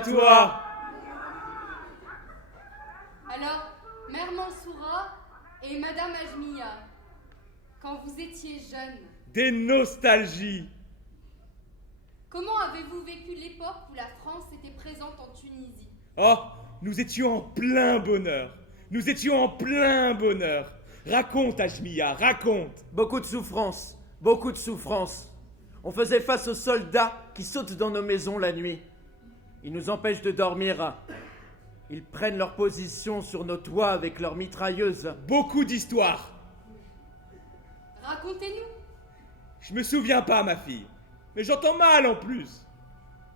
à toi. Alors, Mère Mansoura et Madame Ajmia, quand vous étiez jeunes, Des nostalgies. comment avez-vous vécu l'époque où la France était présente en Tunisie? Oh, nous étions en plein bonheur. Nous étions en plein bonheur. Raconte, Ajmia, raconte. Beaucoup de souffrance, beaucoup de souffrance. On faisait face aux soldats qui sautent dans nos maisons la nuit. Ils nous empêchent de dormir. Ils prennent leur position sur nos toits avec leurs mitrailleuses. Beaucoup d'histoires. Racontez-nous. Je me souviens pas, ma fille. Mais j'entends mal en plus.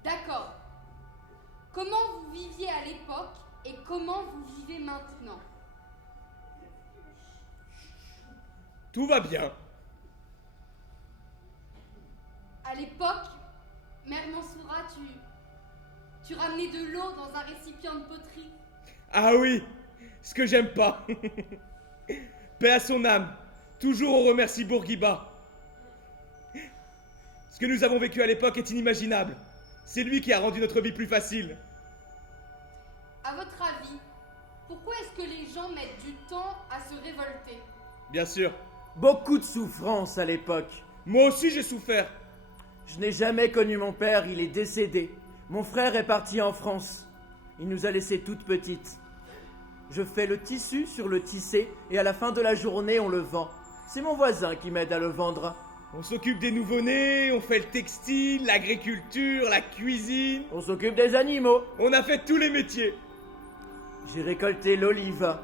D'accord. Comment vous viviez à l'époque et comment vous vivez maintenant? Tout va bien. À l'époque, Mère Mansoura, tu ramenais de l'eau dans un récipient de poterie. Ah oui, ce que j'aime pas. Paix à son âme. Toujours on remercie Bourguiba. Ce que nous avons vécu à l'époque est inimaginable. C'est lui qui a rendu notre vie plus facile. À votre avis, pourquoi est-ce que les gens mettent du temps à se révolter? Bien sûr. Beaucoup de souffrance à l'époque. Moi aussi j'ai souffert. Je n'ai jamais connu mon père, il est décédé. Mon frère est parti en France. Il nous a laissés toutes petites. Je fais le tissu sur le tissé et à la fin de la journée, on le vend. C'est mon voisin qui m'aide à le vendre. On s'occupe des nouveau-nés, on fait le textile, l'agriculture, la cuisine. On s'occupe des animaux. On a fait tous les métiers. J'ai récolté l'olive.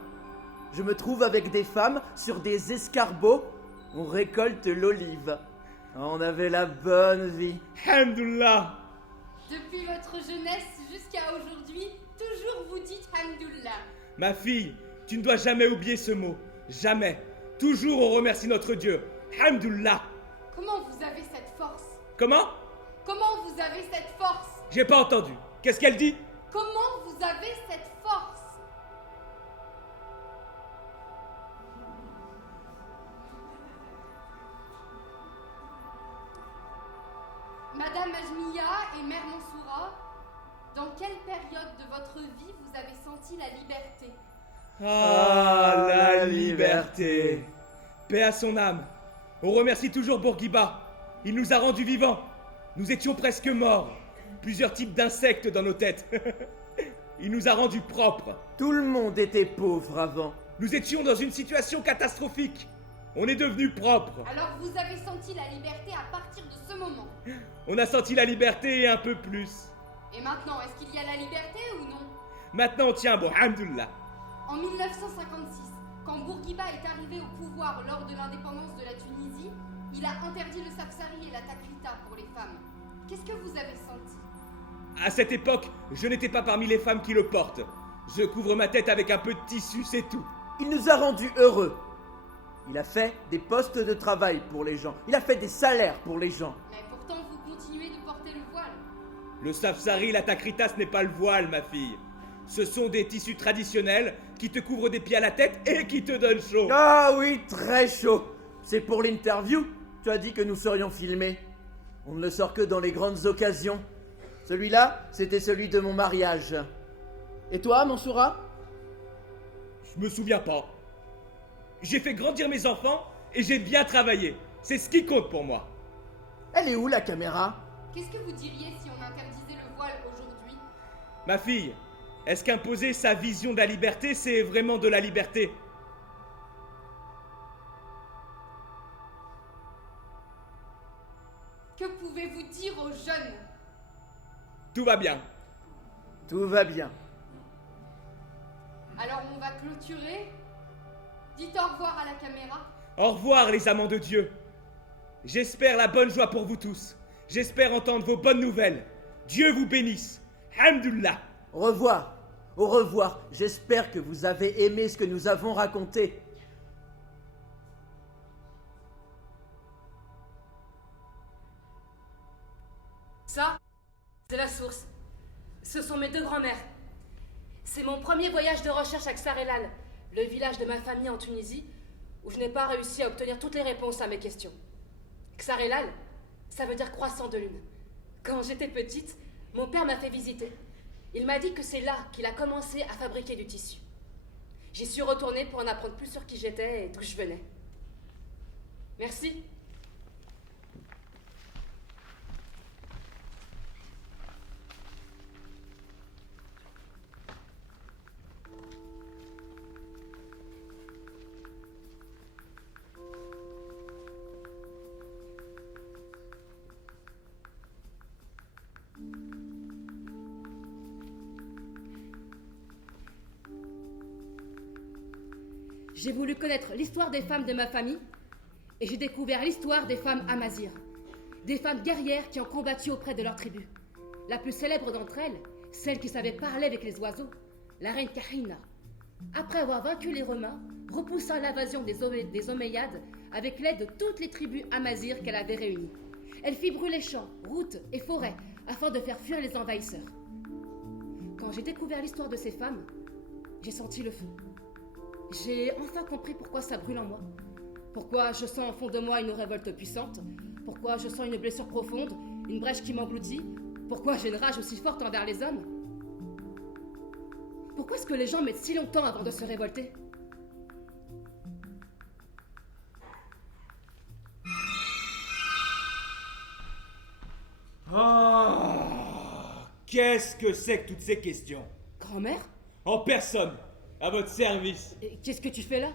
Je me trouve avec des femmes sur des escargots. On récolte l'olive. On avait la bonne vie. Hamdoullah. Depuis votre jeunesse jusqu'à aujourd'hui, toujours vous dites Hamdoullah. Ma fille, tu ne dois jamais oublier ce mot. Jamais. Toujours on remercie notre Dieu. Hamdoullah. Comment vous avez cette force? Comment? Comment vous avez cette force? J'ai pas entendu. Qu'est-ce qu'elle dit? Comment vous avez cette force? Madame Ajmia et Mère Mansoura, dans quelle période de votre vie vous avez senti la liberté? Ah, la liberté. Paix à son âme. On remercie toujours Bourguiba. Il nous a rendus vivants. Nous étions presque morts. Plusieurs types d'insectes dans nos têtes. Il nous a rendus propres. Tout le monde était pauvre avant. Nous étions dans une situation catastrophique. On est devenus propres. Alors vous avez senti la liberté à partir de ce moment. On a senti la liberté et un peu plus. Et maintenant, est-ce qu'il y a la liberté ou non? Maintenant, on tient bon, hamdoullah. En 1956, quand Bourguiba est arrivé au pouvoir lors de l'indépendance de la Tunisie, il a interdit le safsari et la takrita pour les femmes. Qu'est-ce que vous avez senti? À cette époque, je n'étais pas parmi les femmes qui le portent. Je couvre ma tête avec un peu de tissu, c'est tout. Il nous a rendus heureux. Il a fait des postes de travail pour les gens. Il a fait des salaires pour les gens. Mais pourtant, vous continuez de porter le voile. Le safsari, la takrita, ce n'est pas le voile, ma fille. Ce sont des tissus traditionnels qui te couvrent des pieds à la tête et qui te donnent chaud. Ah oui, très chaud. C'est pour l'interview. Tu as dit que nous serions filmés. On ne le sort que dans les grandes occasions. Celui-là, c'était celui de mon mariage. Et toi, Mansoura? Je me souviens pas. J'ai fait grandir mes enfants et j'ai bien travaillé. C'est ce qui compte pour moi. Elle est où la caméra? Qu'est-ce que vous diriez si on interdisait le voile aujourd'hui? Ma fille, est-ce qu'imposer sa vision de la liberté, c'est vraiment de la liberté? Que pouvez-vous dire aux jeunes? Tout va bien. Tout va bien. Alors on va clôturer. Dites au revoir à la caméra. Au revoir, les amants de Dieu. J'espère la bonne joie pour vous tous. J'espère entendre vos bonnes nouvelles. Dieu vous bénisse. Hamdoullah. Au revoir. Au revoir. J'espère que vous avez aimé ce que nous avons raconté. Ça, c'est la source. Ce sont mes deux grands-mères. C'est mon premier voyage de recherche à Ksar-El-Hal, le village de ma famille en Tunisie, où je n'ai pas réussi à obtenir toutes les réponses à mes questions. Ksar-El-Hal, ça veut dire croissant de lune. Quand j'étais petite, mon père m'a fait visiter. Il m'a dit que c'est là qu'il a commencé à fabriquer du tissu. J'y suis retournée pour en apprendre plus sur qui j'étais et d'où je venais. Merci. J'ai voulu connaître l'histoire des femmes de ma famille et j'ai découvert l'histoire des femmes Amazirs. Des femmes guerrières qui ont combattu auprès de leur tribu. La plus célèbre d'entre elles, celle qui savait parler avec les oiseaux, la reine Kahina. Après avoir vaincu les Romains, repoussa l'invasion des Omeyyades avec l'aide de toutes les tribus Amazirs qu'elle avait réunies. Elle fit brûler champs, routes et forêts afin de faire fuir les envahisseurs. Quand j'ai découvert l'histoire de ces femmes, j'ai senti le feu. J'ai enfin compris pourquoi ça brûle en moi. Pourquoi je sens au fond de moi une révolte puissante. Pourquoi je sens une blessure profonde, une brèche qui m'engloutit. Pourquoi j'ai une rage aussi forte envers les hommes. Pourquoi est-ce que les gens mettent si longtemps avant de se révolter? Qu'est-ce que c'est que toutes ces questions? Grand-mère? En personne, à votre service. Et qu'est-ce que tu fais là?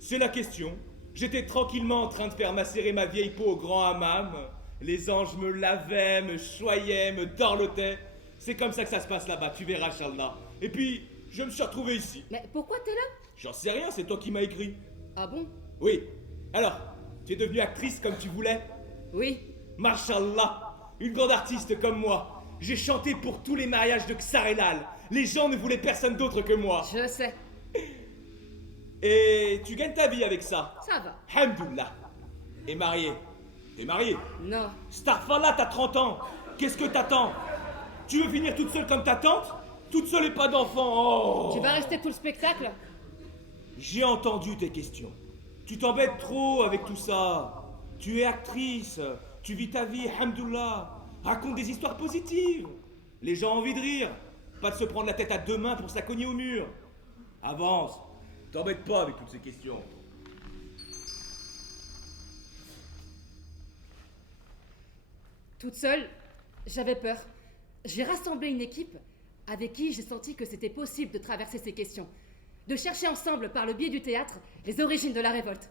C'est la question. J'étais tranquillement en train de faire macérer ma vieille peau au grand hammam. Les anges me lavaient, me choyaient, me dorlotaient. C'est comme ça que ça se passe là-bas, tu verras, Inch'Allah. Et puis, je me suis retrouvé ici. Mais pourquoi t'es là? J'en sais rien, c'est toi qui m'as écrit. Ah bon? Oui. Alors, tu es devenue actrice comme tu voulais? Oui. Mashallah, une grande artiste comme moi. J'ai chanté pour tous les mariages de Xarelal. Les gens ne voulaient personne d'autre que moi. Je sais. Et tu gagnes ta vie avec ça. Ça va. Hamdoullah. Et marié. T'es marié. Non. Starfallah, t'as 30 ans. Qu'est-ce que t'attends? Tu veux finir toute seule comme ta tante? Toute seule et pas d'enfant. Oh. Tu vas rester tout le spectacle? J'ai entendu tes questions. Tu t'embêtes trop avec tout ça. Tu es actrice. Tu vis ta vie, hamdoullah. Raconte des histoires positives. Les gens ont envie de rire. Pas de se prendre la tête à deux mains pour se la cogner au mur. Avance. T'embête pas avec toutes ces questions. Toute seule, j'avais peur. J'ai rassemblé une équipe avec qui j'ai senti que c'était possible de traverser ces questions, de chercher ensemble, par le biais du théâtre, les origines de la révolte.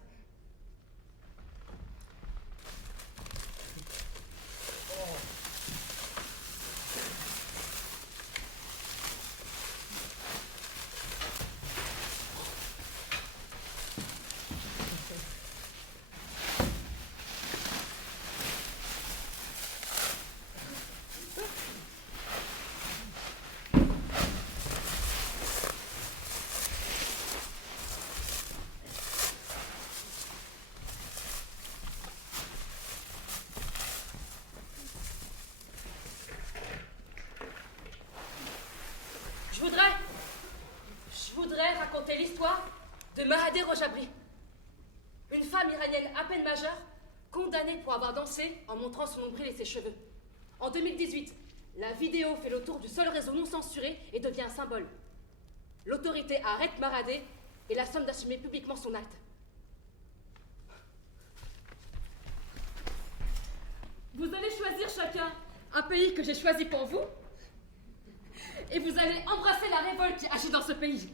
Je voudrais raconter l'histoire de Mahader Rojabri, une femme iranienne à peine majeure, condamnée pour avoir dansé en montrant son nombril et ses cheveux. En 2018, la vidéo fait le tour du seul réseau non censuré et devient un symbole. L'autorité arrête Mahader et la somme d'assumer publiquement son acte. Vous allez choisir chacun un pays que j'ai choisi pour vous, et vous allez embrasser la révolte qui agit dans ce pays.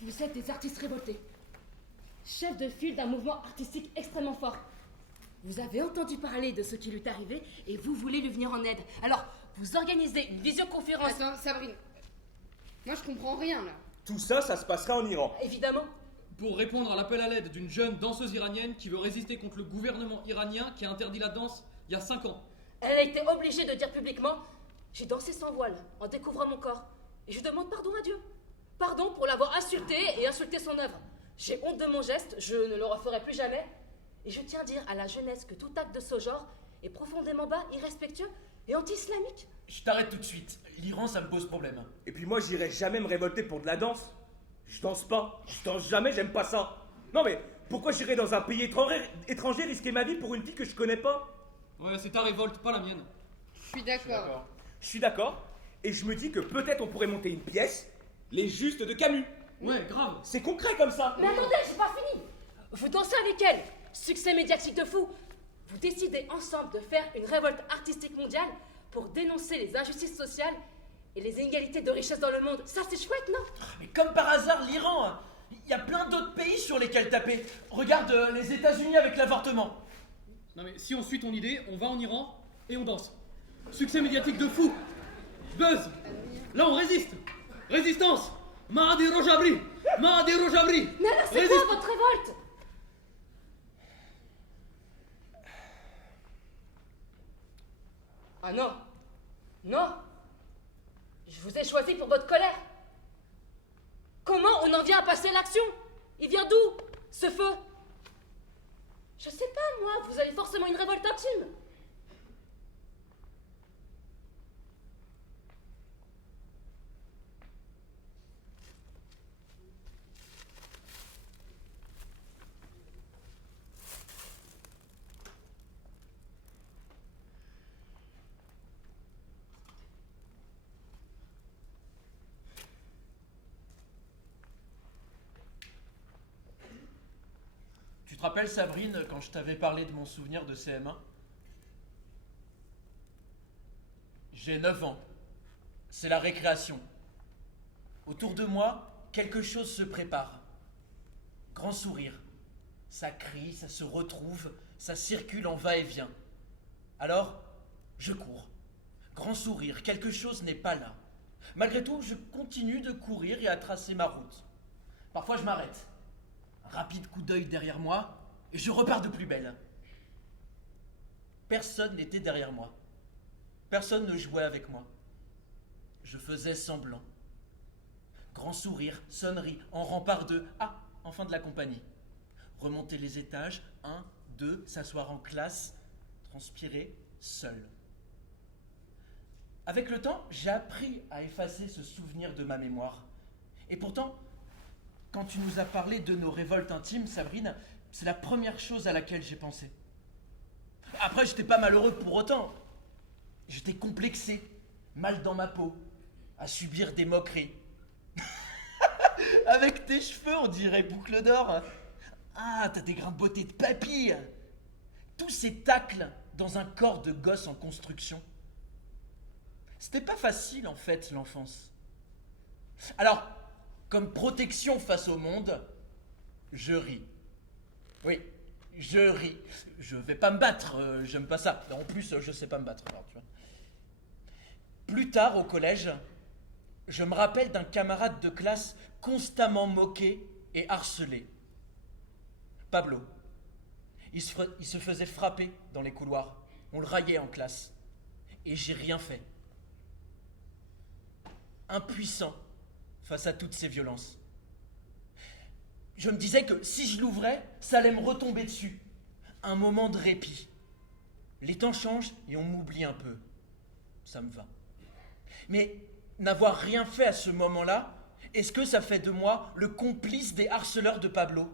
Vous êtes des artistes révoltés, chefs de file d'un mouvement artistique extrêmement fort. Vous avez entendu parler de ce qui lui est arrivé et vous voulez lui venir en aide. Alors, vous organisez une visioconférence. Attends, Sabrine. Moi, je comprends rien, là. Tout ça, ça se passera en Iran. Évidemment. Pour répondre à l'appel à l'aide d'une jeune danseuse iranienne qui veut résister contre le gouvernement iranien qui a interdit la danse il y a 5 ans. Elle a été obligée de dire publiquement « J'ai dansé sans voile, en découvrant mon corps, et je demande pardon à Dieu. Pardon pour l'avoir insulté et insulté son œuvre. J'ai honte de mon geste, je ne le referai plus jamais. Et je tiens à dire à la jeunesse que tout acte de ce genre est profondément bas, irrespectueux et anti-islamique. » Je t'arrête tout de suite. L'Iran, ça me pose problème. Et puis moi, j'irai jamais me révolter pour de la danse. Je danse pas. Je danse jamais, j'aime pas ça. Non mais, pourquoi j'irai dans un pays étranger risquer ma vie pour une fille que je connais pas? Ouais, c'est ta révolte, pas la mienne. Je suis d'accord. Je suis d'accord. Et je me dis que peut-être on pourrait monter une pièce, les Justes de Camus. Ouais, grave. C'est concret comme ça. Mais attendez, j'ai pas fini. Vous dansez avec elle. Succès médiatique de fou. Vous décidez ensemble de faire une révolte artistique mondiale pour dénoncer les injustices sociales et les inégalités de richesse dans le monde. Ça, c'est chouette, non? Mais comme par hasard, l'Iran, il y a plein d'autres pays sur lesquels taper. Regarde les États-Unis avec l'avortement. Non mais si on suit ton idée, on va en Iran et on danse. Succès médiatique de fou. Buzz. Là on résiste. Résistance. Mahdi Rojabri. Mahdi Rojabri. Mais alors, c'est quoi votre révolte? Ah non. Non. Je vous ai choisi pour votre colère. Comment on en vient à passer à l'action? Il vient d'où, ce feu? Je sais pas, moi, vous avez forcément une révolte intime. Tu te rappelles, Sabrine, quand je t'avais parlé de mon souvenir de CM1? J'ai 9 ans. C'est la récréation. Autour de moi, quelque chose se prépare. Grand sourire. Ça crie, ça se retrouve, ça circule en va-et-vient. Alors, je cours. Grand sourire, quelque chose n'est pas là. Malgré tout, je continue de courir et à tracer ma route. Parfois, je m'arrête. Un rapide coup d'œil derrière moi, et je repars de plus belle. Personne n'était derrière moi. Personne ne jouait avec moi. Je faisais semblant. Grand sourire, sonnerie, en rempart de « Ah, enfin de la compagnie ». Remonter les étages, 1, 2, s'asseoir en classe, transpirer, seul. Avec le temps, j'ai appris à effacer ce souvenir de ma mémoire. Et pourtant, quand tu nous as parlé de nos révoltes intimes, Sabrine, c'est la première chose à laquelle j'ai pensé. Après, j'étais pas malheureux pour autant. J'étais complexé, mal dans ma peau, à subir des moqueries. Avec tes cheveux, on dirait boucle d'or. Ah, t'as des grains de beauté de papy. Tous ces tacles dans un corps de gosse en construction. C'était pas facile, en fait, l'enfance. Alors, comme protection face au monde, je ris. Oui, je ris. Je vais pas me battre, j'aime pas ça. En plus, je sais pas me battre. Alors, tu vois. Plus tard, au collège, je me rappelle d'un camarade de classe constamment moqué et harcelé. Pablo. Il se faisait frapper dans les couloirs. On le raillait en classe. Et j'ai rien fait. Impuissant face à toutes ces violences. Je me disais que si je l'ouvrais, ça allait me retomber dessus. Un moment de répit. Les temps changent et on m'oublie un peu. Ça me va. Mais n'avoir rien fait à ce moment-là, est-ce que ça fait de moi le complice des harceleurs de Pablo?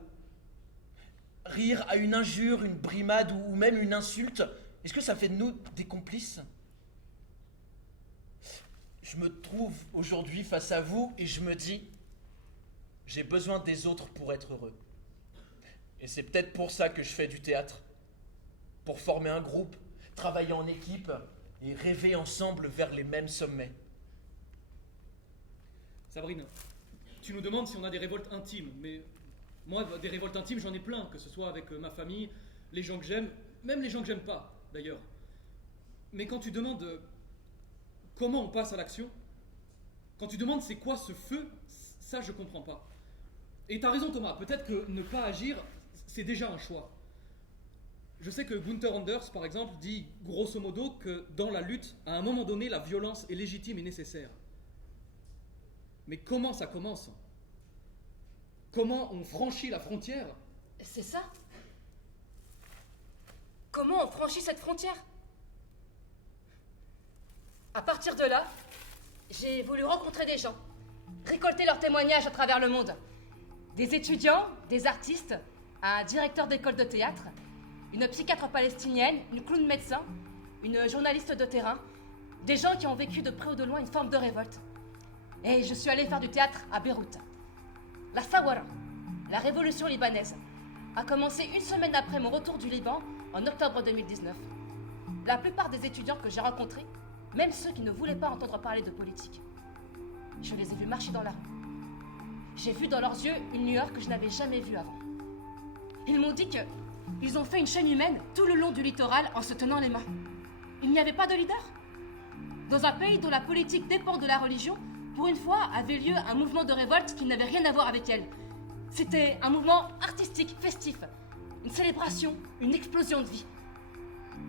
Rire à une injure, une brimade ou même une insulte, est-ce que ça fait de nous des complices? Je me trouve aujourd'hui face à vous et je me dis, j'ai besoin des autres pour être heureux. Et c'est peut-être pour ça que je fais du théâtre. Pour former un groupe, travailler en équipe et rêver ensemble vers les mêmes sommets. Sabrine, tu nous demandes si on a des révoltes intimes, mais moi, des révoltes intimes, j'en ai plein, que ce soit avec ma famille, les gens que j'aime, même les gens que j'aime pas, d'ailleurs. Mais quand tu demandes comment on passe à l'action, quand tu demandes c'est quoi ce feu, ça je comprends pas. Et t'as raison Thomas, peut-être que ne pas agir, c'est déjà un choix. Je sais que Gunther Anders, par exemple, dit grosso modo que dans la lutte, à un moment donné, la violence est légitime et nécessaire. Mais comment ça commence? Comment on franchit la frontière? C'est ça? Comment on franchit cette frontière? À partir de là, j'ai voulu rencontrer des gens, récolter leurs témoignages à travers le monde. Des étudiants, des artistes, un directeur d'école de théâtre, une psychiatre palestinienne, une clown médecin, une journaliste de terrain. Des gens qui ont vécu de près ou de loin une forme de révolte. Et je suis allée faire du théâtre à Beyrouth. La Sawara, la révolution libanaise, a commencé une semaine après mon retour du Liban en octobre 2019. La plupart des étudiants que j'ai rencontrés, même ceux qui ne voulaient pas entendre parler de politique, je les ai vus marcher dans la rue. J'ai vu dans leurs yeux une lueur que je n'avais jamais vue avant. Ils m'ont dit qu'ils ont fait une chaîne humaine tout le long du littoral en se tenant les mains. Il n'y avait pas de leader. Dans un pays dont la politique dépend de la religion, pour une fois avait lieu un mouvement de révolte qui n'avait rien à voir avec elle. C'était un mouvement artistique, festif, une célébration, une explosion de vie.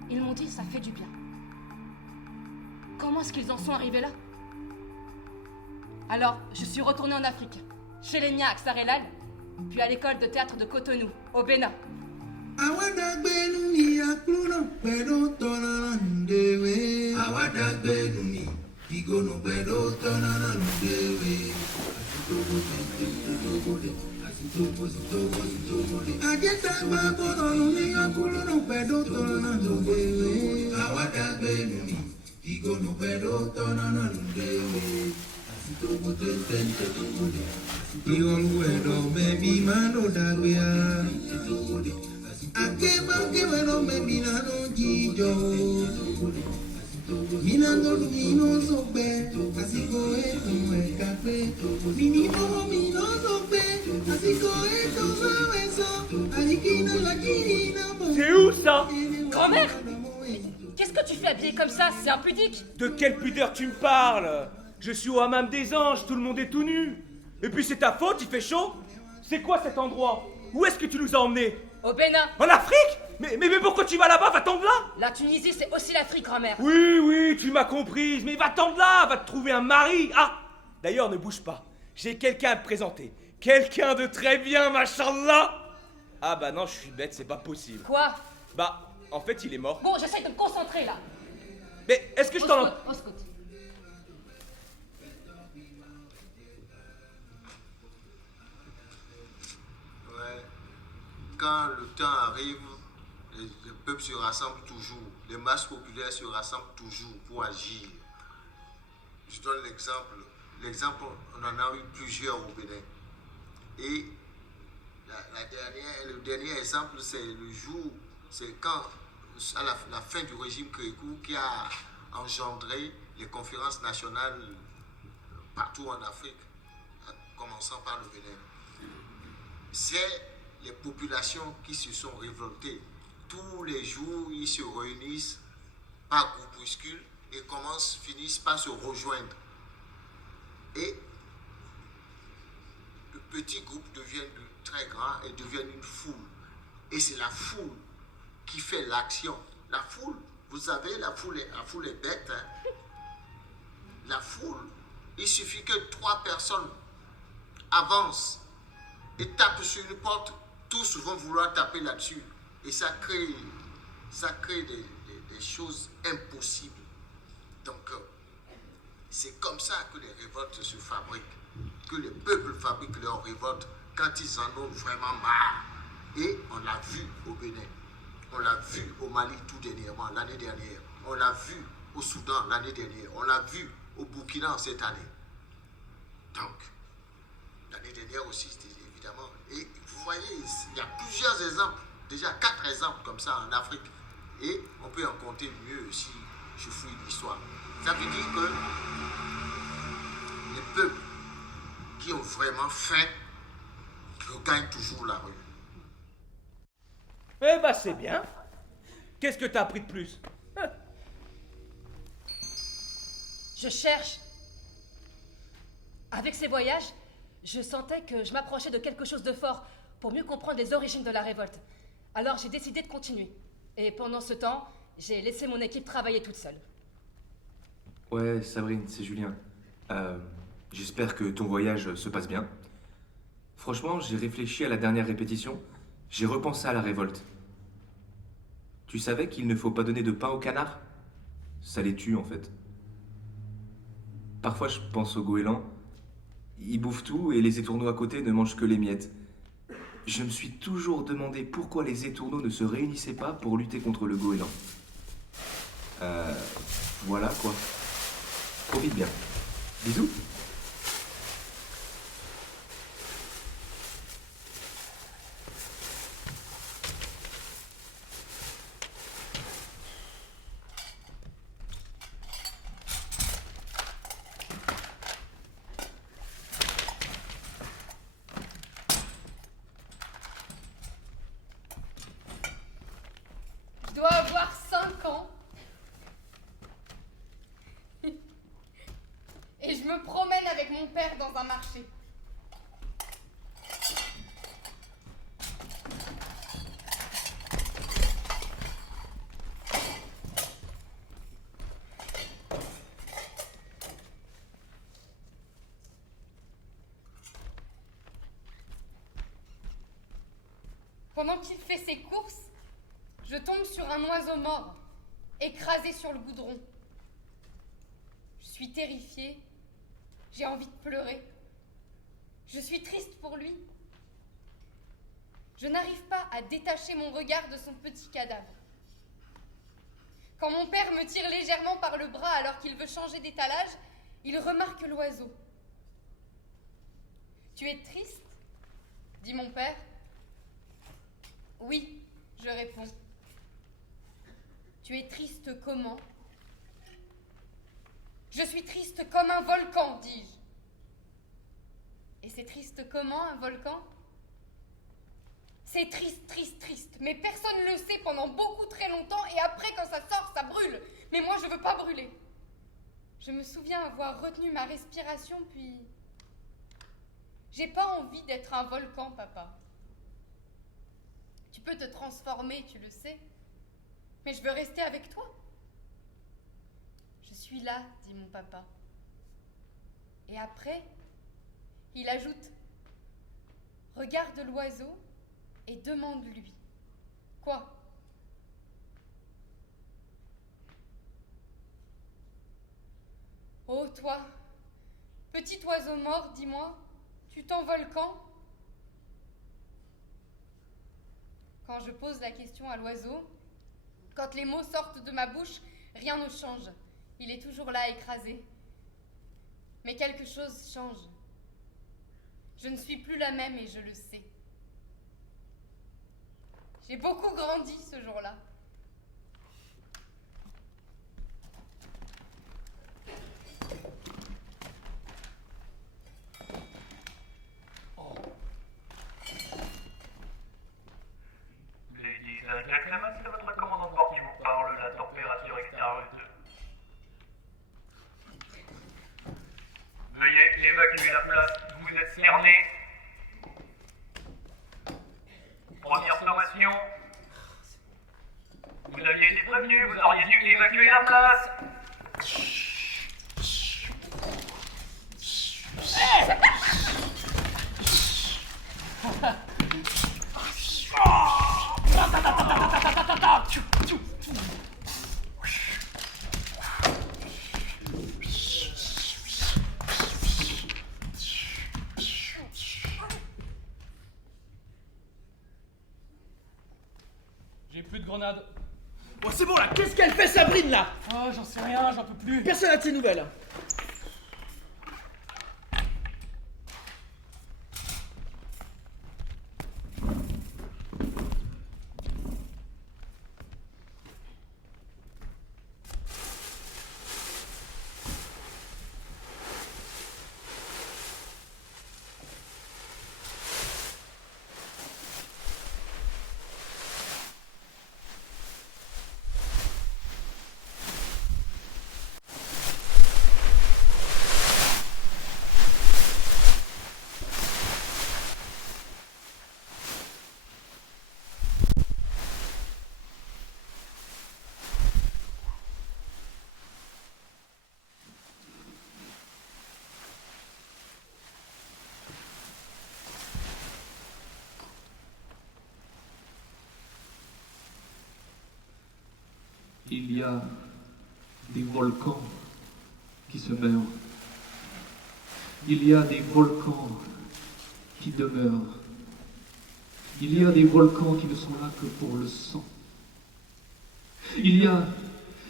Ils m'ont dit ça fait du bien. Comment est-ce qu'ils en sont arrivés là? Alors, je suis retournée en Afrique, chez les miens à Xarelal, puis à l'école de théâtre de Cotonou, au Bénin. C'est où ça? Grand-mère! Qu'est-ce que tu fais habillée comme ça? C'est impudique! De quelle pudeur tu me parles? Je suis au hammam des anges, tout le monde est tout nu. Et puis c'est ta faute, il fait chaud? C'est quoi cet endroit? Où est-ce que tu nous as emmenés? Au Bénin! En Afrique? Mais pourquoi tu vas là-bas? Va-t'en de là! La Tunisie, c'est aussi l'Afrique, grand-mère! Oui, tu m'as comprise, mais va-t'en de là! Va te trouver un mari! Ah! D'ailleurs, ne bouge pas. J'ai quelqu'un à te présenter. Quelqu'un de très bien, machallah! Ah bah non, je suis bête, c'est pas possible. Quoi? Bah, en fait, il est mort. Bon, j'essaye de me concentrer, là! Mais est-ce que je t'en... Au scout. Ouais. Quand le temps arrive, le peuple se rassemble toujours. Les masses populaires se rassemblent toujours pour agir. Je donne l'exemple. L'exemple, on en a eu plusieurs au Bénin. Et le dernier exemple, c'est le jour, c'est quand, à la fin du régime Kékou, qui a engendré les conférences nationales partout en Afrique, en commençant par le Bénin. C'est les populations qui se sont révoltées. Tous les jours, ils se réunissent par groupuscules et finissent par se rejoindre. Et le petit groupe devient très grand et devient une foule. Et c'est la foule qui fait l'action. La foule, vous savez, la foule est bête. Hein? La foule, il suffit que 3 personnes avancent et tapent sur une porte, tous vont vouloir taper là-dessus. Et ça crée des choses impossibles. Donc, c'est comme ça que les révoltes se fabriquent, que les peuples fabriquent leurs révoltes quand ils en ont vraiment marre. Et on l'a vu au Bénin, on l'a vu au Mali tout dernièrement, l'année dernière, on l'a vu au Soudan l'année dernière, on l'a vu au Burkina cette année. Donc, l'année dernière aussi, c'était évidemment. Et vous voyez, il y a plusieurs exemples, déjà 4 exemples comme ça en Afrique. Et on peut en compter mieux si je fouille l'histoire. Ça veut dire que les peuples qui ont vraiment faim regagnent toujours la rue. Eh bah c'est bien. Qu'est-ce que t'as appris de plus? Je cherche. Avec ces voyages, je sentais que je m'approchais de quelque chose de fort pour mieux comprendre les origines de la révolte. Alors j'ai décidé de continuer. Et pendant ce temps, j'ai laissé mon équipe travailler toute seule. Ouais, Sabrine, c'est Julien. J'espère que ton voyage se passe bien. Franchement, j'ai réfléchi à la dernière répétition. J'ai repensé à la révolte. Tu savais qu'il ne faut pas donner de pain aux canards? Ça les tue, en fait. Parfois, je pense aux goélands. Ils bouffent tout et les étourneaux à côté ne mangent que les miettes. Je me suis toujours demandé pourquoi les étourneaux ne se réunissaient pas pour lutter contre le goéland. Voilà, quoi. Profite bien. Bisous. Je dois avoir 5 ans. Et je me promène avec mon père dans un marché. Pendant qu'il fait ses courses, je tombe sur un oiseau mort, écrasé sur le goudron. Je suis terrifiée. J'ai envie de pleurer. Je suis triste pour lui. Je n'arrive pas à détacher mon regard de son petit cadavre. Quand mon père me tire légèrement par le bras alors qu'il veut changer d'étalage, il remarque l'oiseau. « Tu es triste ?» dit mon père. « Oui, je réponds. »« Tu es triste comment ?»« Je suis triste comme un volcan, dis-je. »« Et c'est triste comment, un volcan ?»« C'est triste, triste, triste, mais personne ne le sait pendant beaucoup très longtemps et après quand ça sort, ça brûle. Mais moi, je veux pas brûler. » Je me souviens avoir retenu ma respiration, puis... J'ai pas envie d'être un volcan, papa. Tu peux te transformer, tu le sais, mais je veux rester avec toi. Je suis là, dit mon papa. Et après, il ajoute, regarde l'oiseau et demande-lui. Quoi ? Oh, toi, petit oiseau mort, dis-moi, tu t'envoles quand ? Quand je pose la question à l'oiseau, quand les mots sortent de ma bouche, rien ne change. Il est toujours là, écrasé. Mais quelque chose change. Je ne suis plus la même et je le sais. J'ai beaucoup grandi ce jour-là. Ladies and gentlemen, c'est votre commandant de bord qui vous parle, la température extérieure est 2. Veuillez évacuer la place, vous êtes cerné. Première sommation. Vous aviez été prévenu, vous auriez dû évacuer la place. J'ai plus de grenades. Bon, c'est bon là, qu'est-ce qu'elle fait, Sabrine là ? Oh, j'en sais rien, j'en peux plus. Personne n'a de ses nouvelles. Il y a des volcans qui se meurent. Il y a des volcans qui demeurent. Il y a des volcans qui ne sont là que pour le sang. Il y a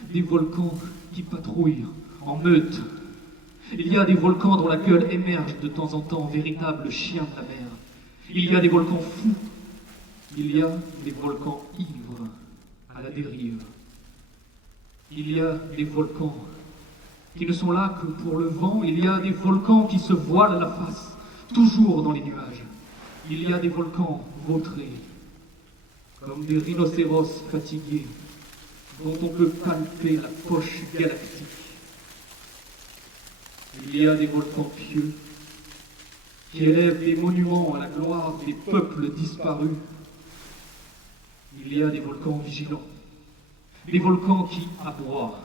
des volcans qui patrouillent en meute Il y a des volcans dont la gueule émerge de temps en temps, véritable chien de la mer. Il y a des volcans fous. Il y a des volcans ivres, à la dérive. Il y a des volcans qui ne sont là que pour le vent. Il y a des volcans qui se voilent la face, toujours dans les nuages. Il y a des volcans vautrés, comme des rhinocéros fatigués, dont on peut palper la poche galactique. Il y a des volcans pieux qui élèvent des monuments à la gloire des peuples disparus. Il y a des volcans vigilants, des volcans qui aboient,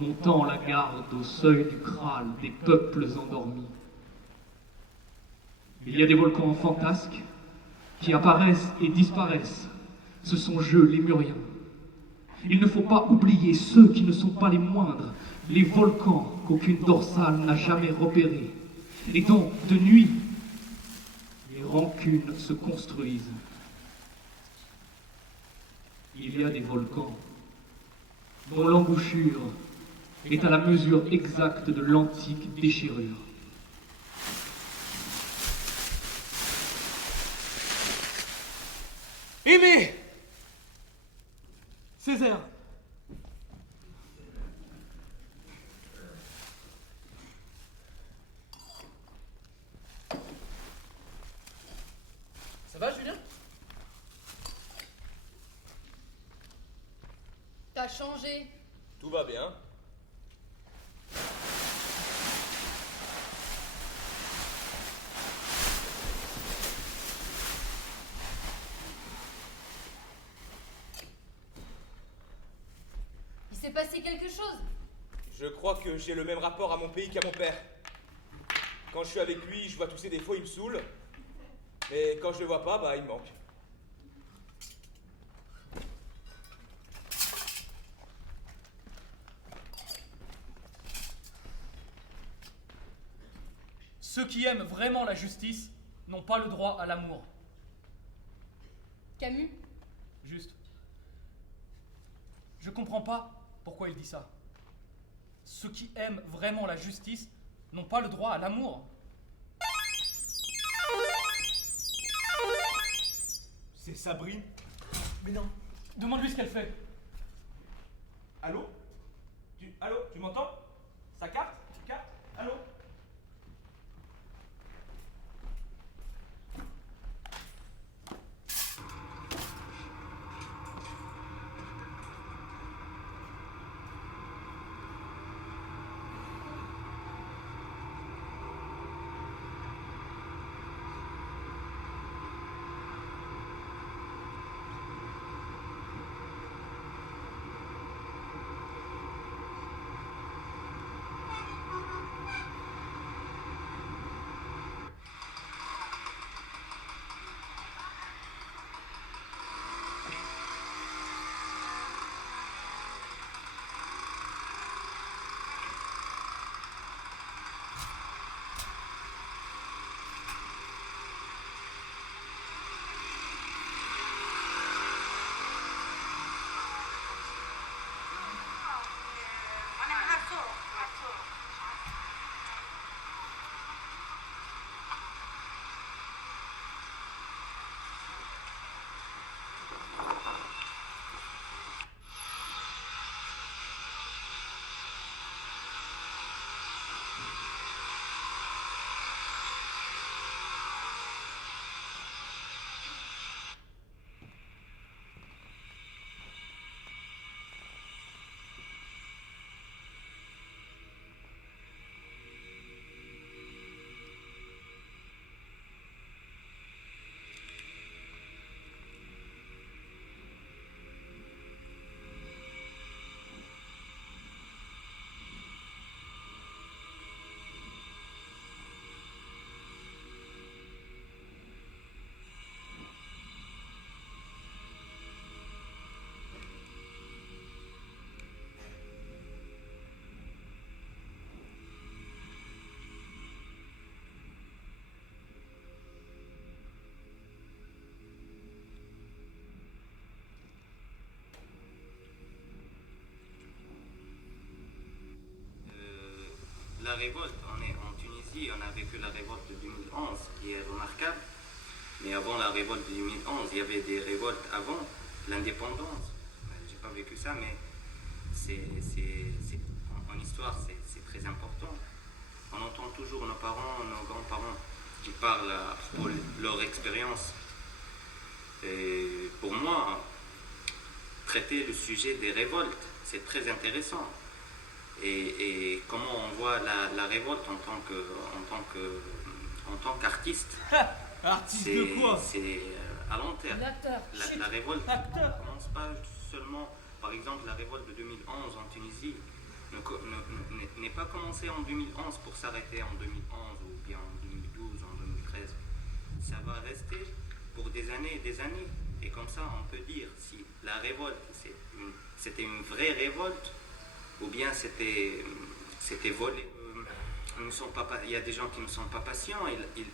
montant la garde au seuil du Graal des peuples endormis. Il y a des volcans fantasques qui apparaissent et disparaissent. Ce sont eux, les Lémuriens. Il ne faut pas oublier ceux qui ne sont pas les moindres, les volcans qu'aucune dorsale n'a jamais repérés, et dont, de nuit, les rancunes se construisent. Il y a des volcans dont l'embouchure est à la mesure exacte de l'antique déchirure. Aimé! Césaire! Ça va, Julien? T'as changé. Tout va bien. Il s'est passé quelque chose. Je crois que j'ai le même rapport à mon pays qu'à mon père. Quand je suis avec lui, je vois tous ses défauts, il me saoule. Mais quand je le vois pas, bah il me manque. Ceux qui aiment vraiment la justice n'ont pas le droit à l'amour. Camus? Juste. Je comprends pas pourquoi il dit ça. Ceux qui aiment vraiment la justice n'ont pas le droit à l'amour. C'est Sabrine. Mais non. Demande-lui ce qu'elle fait. Allô? Allô? Tu m'entends? Ça capte? Allô? la révolte, on est en Tunisie, on a vécu la révolte de 2011 qui est remarquable. Mais avant la révolte de 2011, il y avait des révoltes avant l'indépendance. J'ai pas vécu ça, mais en histoire, c'est très important. On entend toujours nos parents, nos grands-parents qui parlent à propos de leur expérience. Et pour moi, traiter le sujet des révoltes, c'est très intéressant. Et comment on voit la révolte en tant qu'artiste. Artiste de quoi? C'est à long terme. L'acteur. La révolte ne commence pas seulement, par exemple, la révolte de 2011 en Tunisie n'est pas commencée en 2011 pour s'arrêter en 2011 ou bien en 2012, en 2013. Ça va rester pour des années et des années. Et comme ça, on peut dire si la révolte, c'était une vraie révolte ou bien c'était volé. Il y a des gens qui ne sont pas patients,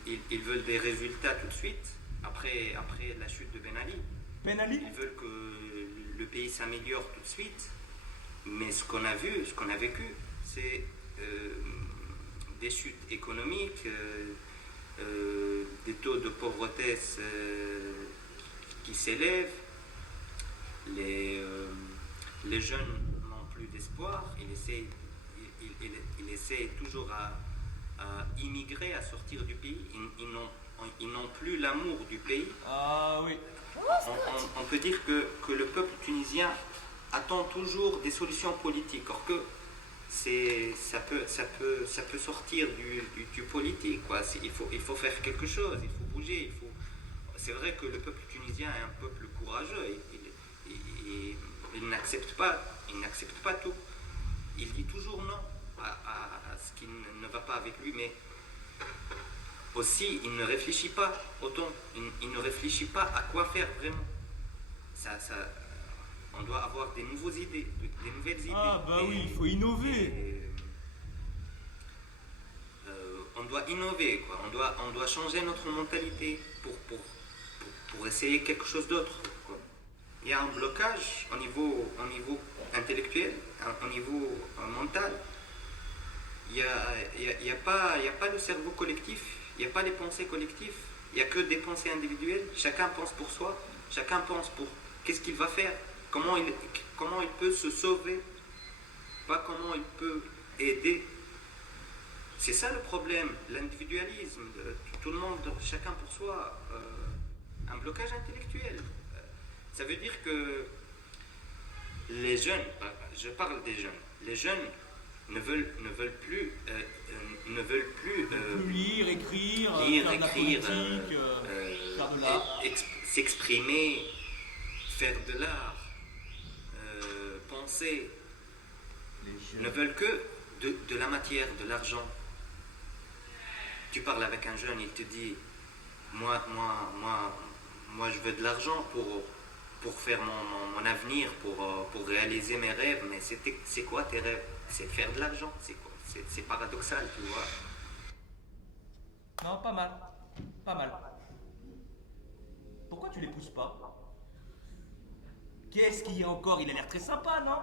ils veulent des résultats tout de suite, après la chute de Ben Ali. Ben Ali? Ils veulent que le pays s'améliore tout de suite, mais ce qu'on a vu, ce qu'on a vécu, c'est des chutes économiques, des taux de pauvreté qui s'élèvent, les jeunes n'ont plus d'espoir, ils essaient toujours à immigrer, à sortir du pays. Ils n'ont plus l'amour du pays. Ah oui. On peut dire que le peuple tunisien attend toujours des solutions politiques, or que ça peut sortir du politique, quoi. Il faut faire quelque chose, il faut bouger. C'est vrai que le peuple tunisien est un peuple courageux. Il n'accepte pas tout. Il dit toujours non à ce qui ne va pas avec lui, mais aussi il ne réfléchit pas autant, il ne réfléchit pas à quoi faire vraiment. On doit avoir des nouvelles idées. Ah bah oui, il faut innover. On doit innover, quoi. On doit changer notre mentalité pour essayer quelque chose d'autre, quoi. Il y a un blocage au niveau intellectuel, au niveau mental. Il n'y a pas le cerveau collectif, il n'y a pas les pensées collectives, il n'y a que des pensées individuelles. Chacun pense pour soi, chacun pense pour qu'est-ce qu'il va faire, comment il peut se sauver, pas comment il peut aider. C'est ça le problème, l'individualisme, tout le monde, chacun pour soi, un blocage intellectuel. Ça veut dire que les jeunes, je parle des jeunes, les jeunes ne veulent plus lire, écrire, faire de l'art, s'exprimer, faire de l'art, penser. Ne veulent que de la matière, de l'argent. Tu parles avec un jeune, il te dit moi je veux de l'argent pour faire mon avenir, pour réaliser mes rêves, mais c'est quoi tes rêves? C'est faire de l'argent, c'est quoi? C'est paradoxal, tu vois. Non, pas mal. Pourquoi tu les pousses pas? Qu'est-ce qu'il y a encore? Il a l'air très sympa, non?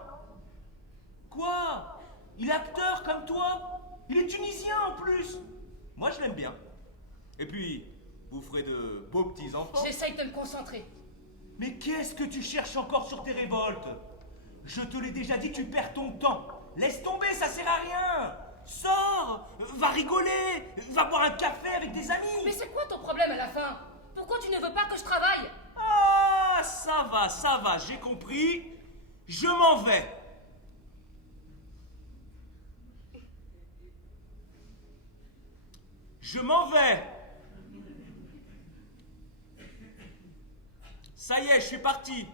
Quoi? Il est acteur comme toi? Il est tunisien en plus? Moi je l'aime bien. Et puis, vous ferez de beaux petits enfants. J'essaye de me concentrer. Mais qu'est-ce que tu cherches encore sur tes révoltes? Je te l'ai déjà dit, tu perds ton temps. Laisse tomber, ça sert à rien. Sors, va rigoler, va boire un café avec des amis. Mais c'est quoi ton problème à la fin? Pourquoi tu ne veux pas que je travaille? Ah, ça va, j'ai compris. Je m'en vais. Je m'en vais. Ça y est, je suis parti.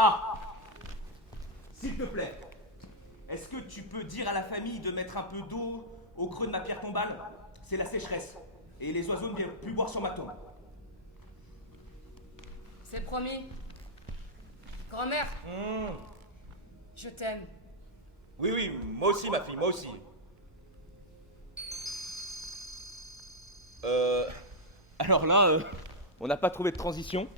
Ah, s'il te plaît, est-ce que tu peux dire à la famille de mettre un peu d'eau au creux de ma pierre tombale? C'est la sécheresse, et les oiseaux ne viennent plus boire sur ma tombe. C'est promis. Grand-mère, je t'aime. Oui, moi aussi, ma fille, moi aussi. Alors là, On n'a pas trouvé de transition.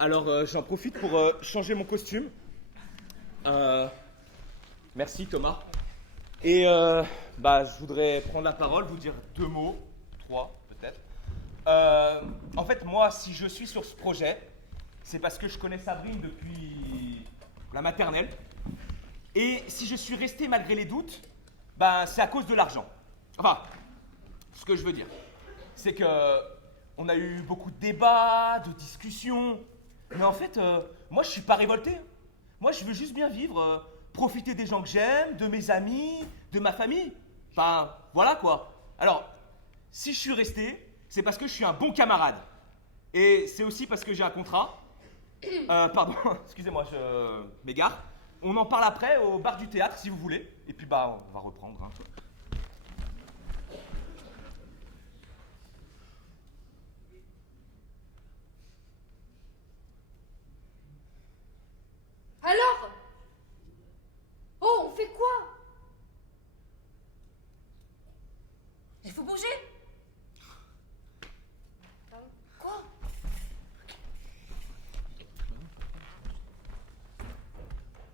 Alors j'en profite pour changer mon costume. Merci Thomas. Et je voudrais prendre la parole, vous dire 2 mots, 3 peut-être. En fait, moi, si je suis sur ce projet, c'est parce que je connais Sabrine depuis la maternelle. Et si je suis resté malgré les doutes, c'est à cause de l'argent. Enfin, ce que je veux dire, c'est que on a eu beaucoup de débats, de discussions. Mais en fait, moi, je suis pas révolté. Moi, je veux juste bien vivre, profiter des gens que j'aime, de mes amis, de ma famille. Enfin, voilà quoi. Alors, si je suis resté, c'est parce que je suis un bon camarade. Et c'est aussi parce que j'ai un contrat. Pardon, excusez-moi, je m'égare. On en parle après au bar du théâtre, si vous voulez. Et puis, on va reprendre. Hein. Alors? Oh, on fait quoi? Il faut bouger. Quoi?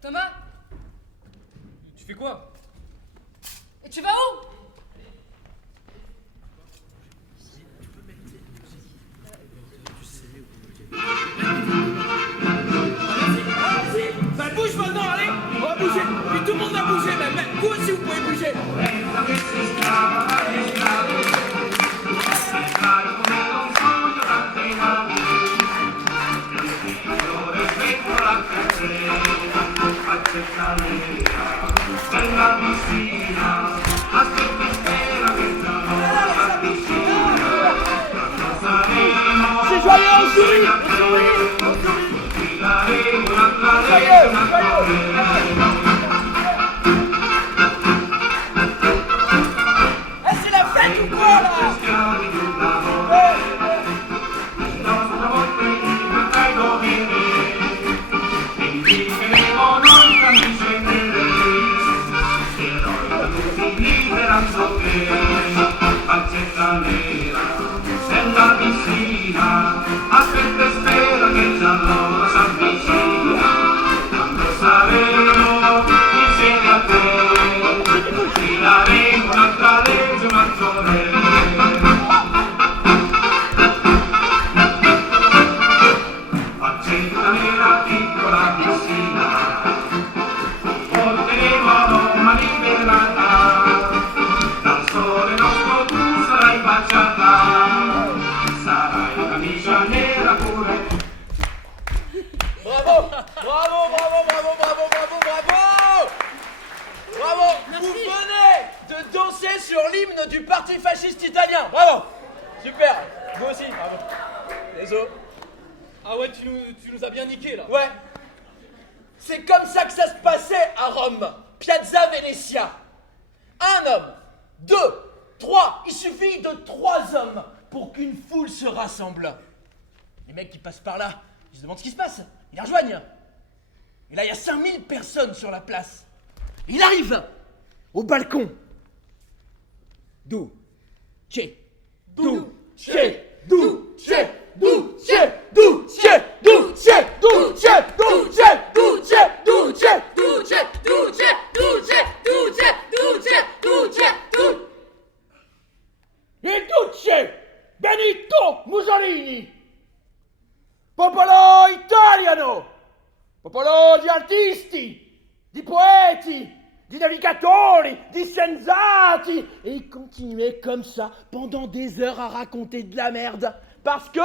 Thomas? Tu fais quoi? Et tu vas où? Bouge maintenant, allez. On va bouger. Puis tout le monde va bouger même. Vous aussi, vous pouvez bouger. C'est joyeux, on sourit, on sourit. Joyeux, c'est la fête ou quoi là? Du parti fasciste italien, bravo. Super, vous aussi, bravo. Désolé. Ah ouais, tu nous as bien niqué là. Ouais. C'est comme ça que ça se passait à Rome, Piazza Venezia. Un homme, 2, 3, il suffit de 3 hommes pour qu'une foule se rassemble. Les mecs qui passent par là, ils se demandent ce qui se passe, ils les rejoignent. Et là, il y a 5000 personnes sur la place. Il arrive au balcon. Duce, Duce, Duce, Duce, Duce, Duce, Duce, Duce, Duce, Duce, Duce, Duce, Duce, Duce, Duce, Duce, Duce. Il Duce Benito Mussolini, popolo italiano, popolo di artisti, di poeti, di navigatori, di scienziati. Et il continuait comme ça pendant des heures à raconter de la merde. Parce que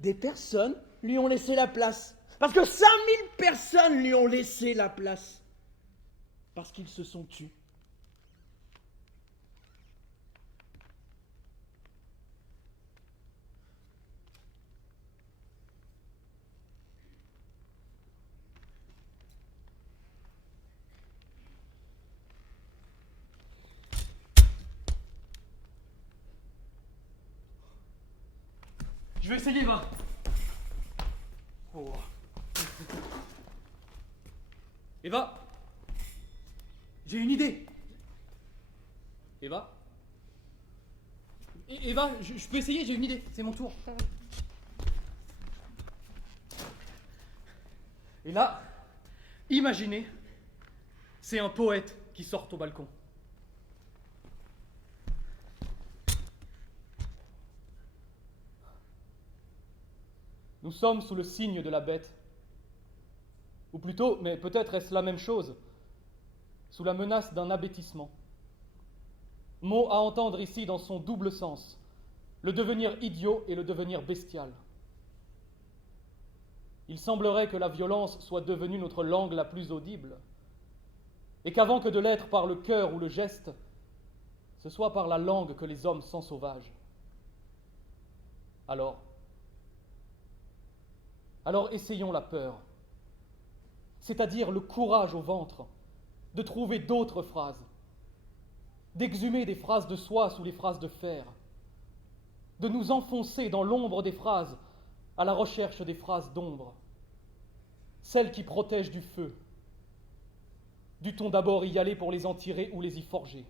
des personnes lui ont laissé la place. Parce que 5000 personnes lui ont laissé la place. Parce qu'ils se sont tus. Je vais essayer, va. Oh. Eva, j'ai une idée. Eva, je peux essayer, j'ai une idée, c'est mon tour. Et là, imaginez, c'est un poète qui sort au balcon. Nous sommes sous le signe de la bête. Ou plutôt, mais peut-être est-ce la même chose, sous la menace d'un abêtissement. Mot à entendre ici dans son double sens, le devenir idiot et le devenir bestial. Il semblerait que la violence soit devenue notre langue la plus audible, et qu'avant que de l'être par le cœur ou le geste, ce soit par la langue que les hommes s'ensauvages. Alors essayons la peur, c'est-à-dire le courage au ventre, de trouver d'autres phrases, d'exhumer des phrases de soi sous les phrases de fer, de nous enfoncer dans l'ombre des phrases à la recherche des phrases d'ombre, celles qui protègent du feu. Dut-on d'abord y aller pour les en tirer ou les y forger?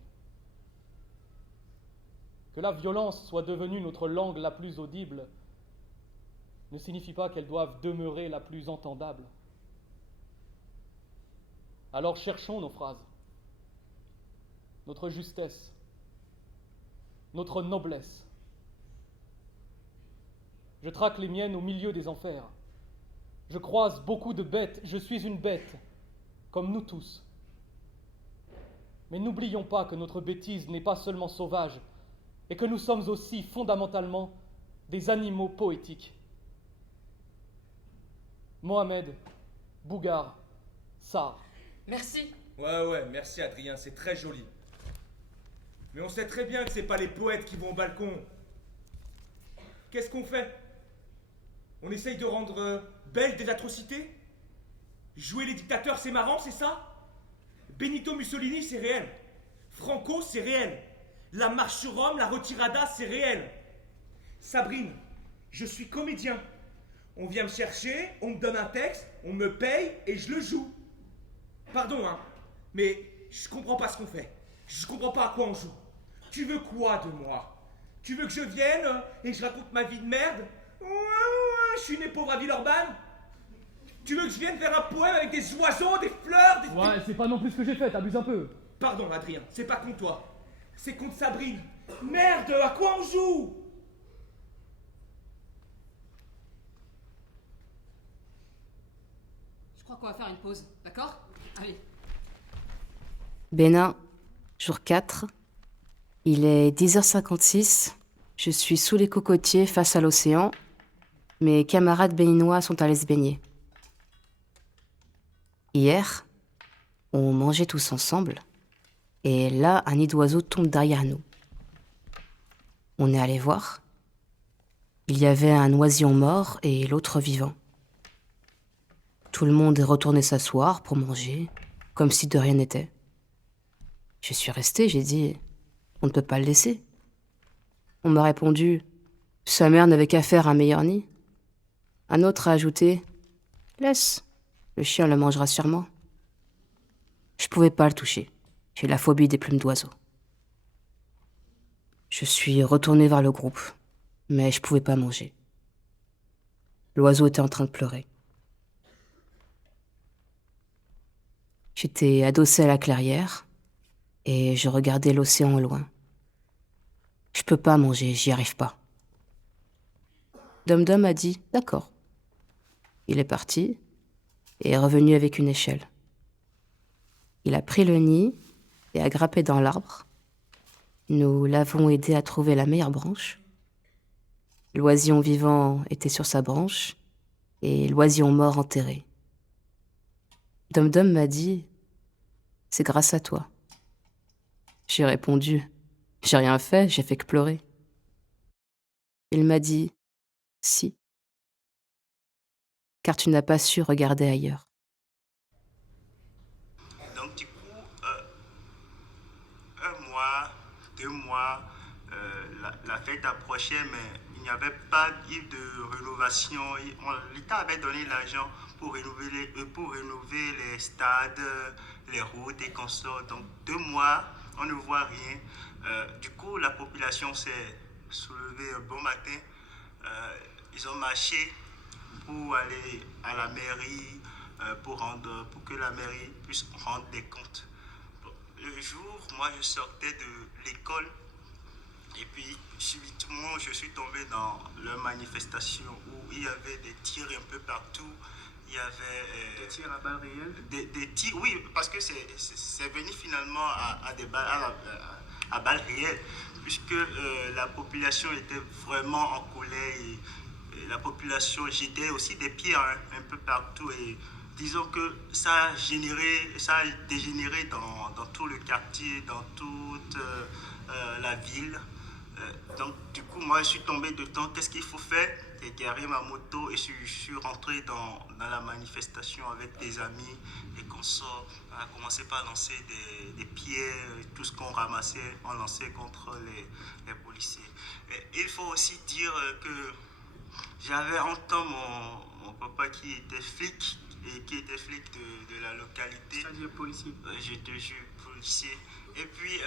Que la violence soit devenue notre langue la plus audible ne signifie pas qu'elle doive demeurer la plus entendable. Alors cherchons nos phrases, notre justesse, notre noblesse. Je traque les miennes au milieu des enfers. Je croise beaucoup de bêtes, je suis une bête, comme nous tous. Mais n'oublions pas que notre bêtise n'est pas seulement sauvage, et que nous sommes aussi fondamentalement des animaux poétiques. Mohamed, Bougar, Sarr. Merci. Ouais, merci Adrien, c'est très joli. Mais on sait très bien que c'est pas les poètes qui vont au balcon. Qu'est-ce qu'on fait? On essaye de rendre belles des atrocités? Jouer les dictateurs, c'est marrant, c'est ça? Benito Mussolini, c'est réel. Franco, c'est réel. La marche sur Rome, la retirada, c'est réel. Sabrine, je suis comédien. On vient me chercher, on me donne un texte, on me paye et je le joue. Pardon, hein, mais je comprends pas ce qu'on fait. Je comprends pas à quoi on joue. Tu veux quoi de moi? Tu veux que je vienne et je raconte ma vie de merde? Je suis né pauvre à Villeurbanne? Tu veux que je vienne faire un poème avec des oiseaux, des fleurs, des... Ouais, c'est pas non plus ce que j'ai fait, t'abuses un peu. Pardon, Adrien, c'est pas contre toi. C'est contre Sabrine. Merde, à quoi on joue? Je crois qu'on va faire une pause, d'accord? Allez. Bénin, jour 4. Il est 10h56. Je suis sous les cocotiers face à l'océan. Mes camarades béninois sont allés se baigner. Hier, on mangeait tous ensemble. Et là, un nid d'oiseau tombe derrière nous. On est allé voir. Il y avait un oisillon mort et l'autre vivant. Tout le monde est retourné s'asseoir pour manger, comme si de rien n'était. Je suis restée, j'ai dit « On ne peut pas le laisser ». On m'a répondu « Sa mère n'avait qu'à faire un meilleur nid ». Un autre a ajouté « Laisse, le chien le mangera sûrement ». Je pouvais pas le toucher, j'ai la phobie des plumes d'oiseaux. Je suis retournée vers le groupe, mais je pouvais pas manger. L'oiseau était en train de pleurer. J'étais adossée à la clairière et je regardais l'océan au loin. Je peux pas manger, j'y arrive pas. Dom Dom a dit « D'accord ». Il est parti et est revenu avec une échelle. Il a pris le nid et a grimpé dans l'arbre. Nous l'avons aidé à trouver la meilleure branche. L'oisillon vivant était sur sa branche et l'oisillon mort enterré. Dom Dom m'a dit « C'est grâce à toi ». J'ai répondu « J'ai rien fait, j'ai fait que pleurer ». Il m'a dit « Si ». Car tu n'as pas su regarder ailleurs. Donc du coup, 1 mois, 2 mois, la fête approchait, mais il n'y avait pas eu de rénovation. L'État avait donné l'argent pour rénover les stades, les routes et consorts. Donc 2 mois, on ne voit rien. Du coup, la population s'est soulevée bon matin. Ils ont marché pour aller à la mairie, pour que la mairie puisse rendre des comptes. Le jour, moi je sortais de l'école et puis subitement je suis tombé dans leur manifestation où il y avait des tirs un peu partout. Il y avait Des tirs à balles réelles? Des tirs, oui, parce que c'est venu finalement à balles réelles, puisque la population était vraiment en colère et la population jetait aussi des pierres un peu partout et disons que ça a dégénéré dans tout le quartier, dans toute la ville. Donc du coup moi je suis tombé dedans. Qu'est-ce qu'il faut faire? J'ai garé ma moto et je suis rentré dans la manifestation avec des amis et consorts. On a commencé par lancer des pierres, tout ce qu'on ramassait, on lançait contre les policiers. Et il faut aussi dire que j'avais en temps mon papa qui était flic de la localité. C'est-à-dire policier? Je te jure, policier. Et puis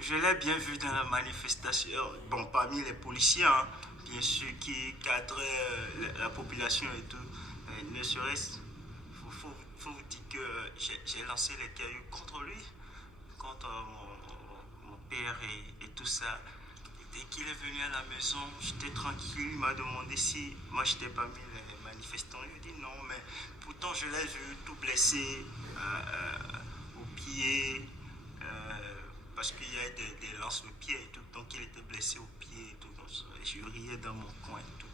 je l'ai bien vu dans la manifestation, bon, parmi les policiers, hein, bien sûr, qui cadraient la population et tout. Ne serait-ce, faut vous dire que j'ai lancé les cailloux contre lui, contre mon père et tout ça. Et dès qu'il est venu à la maison, j'étais tranquille, il m'a demandé si moi j'étais parmi les manifestants. Je lui ai dit non, mais pourtant je l'ai vu tout blessé au pied. Parce qu'il y a des lances au pied et tout, donc il était blessé au pied et tout, donc je riais dans mon coin et tout.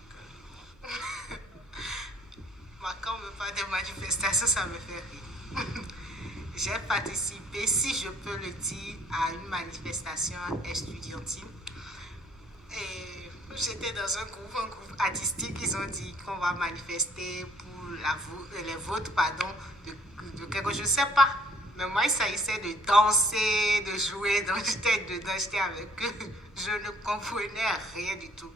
Moi, quand on me parle de manifestation, ça me fait rire. J'ai participé, si je peux le dire, à une manifestation estudiantine. Et j'étais dans un groupe artistique, ils ont dit qu'on va manifester pour les votes, de quelque chose, je ne sais pas. Mais moi, il s'agissait de danser, de jouer, donc j'étais dedans, j'étais avec eux. Je ne comprenais rien du tout.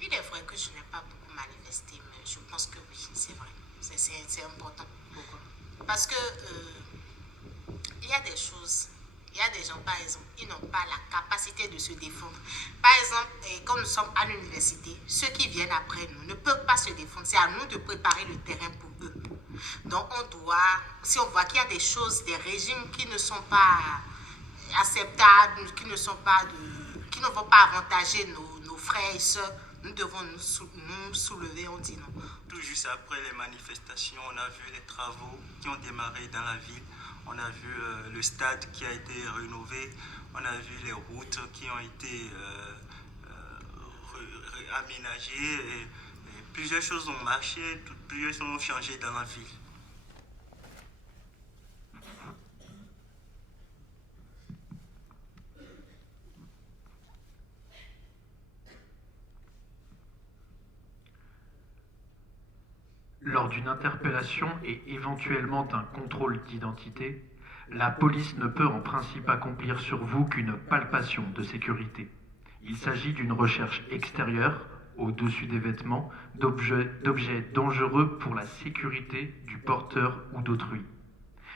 Il est vrai que je n'ai pas beaucoup manifesté, mais je pense que oui, c'est vrai. C'est important. Pourquoi? Parce que il y a des choses, il y a des gens, par exemple, ils n'ont pas la capacité de se défendre. Par exemple, comme nous sommes à l'université, ceux qui viennent après nous ne peuvent pas se défendre. C'est à nous de préparer le terrain pour eux. Donc on doit, si on voit qu'il y a des choses, des régimes qui ne sont pas acceptables, qui ne vont pas avantager nos frères et sœurs, nous devons nous soulever, on dit non. Tout juste après les manifestations, on a vu les travaux qui ont démarré dans la ville. On a vu le stade qui a été rénové. On a vu les routes qui ont été aménagées. Et plusieurs choses ont marché, plusieurs choses ont changé dans la ville. Lors d'une interpellation et éventuellement d'un contrôle d'identité, la police ne peut en principe accomplir sur vous qu'une palpation de sécurité. Il s'agit d'une recherche extérieure, au-dessus des vêtements, d'objets dangereux pour la sécurité du porteur ou d'autrui.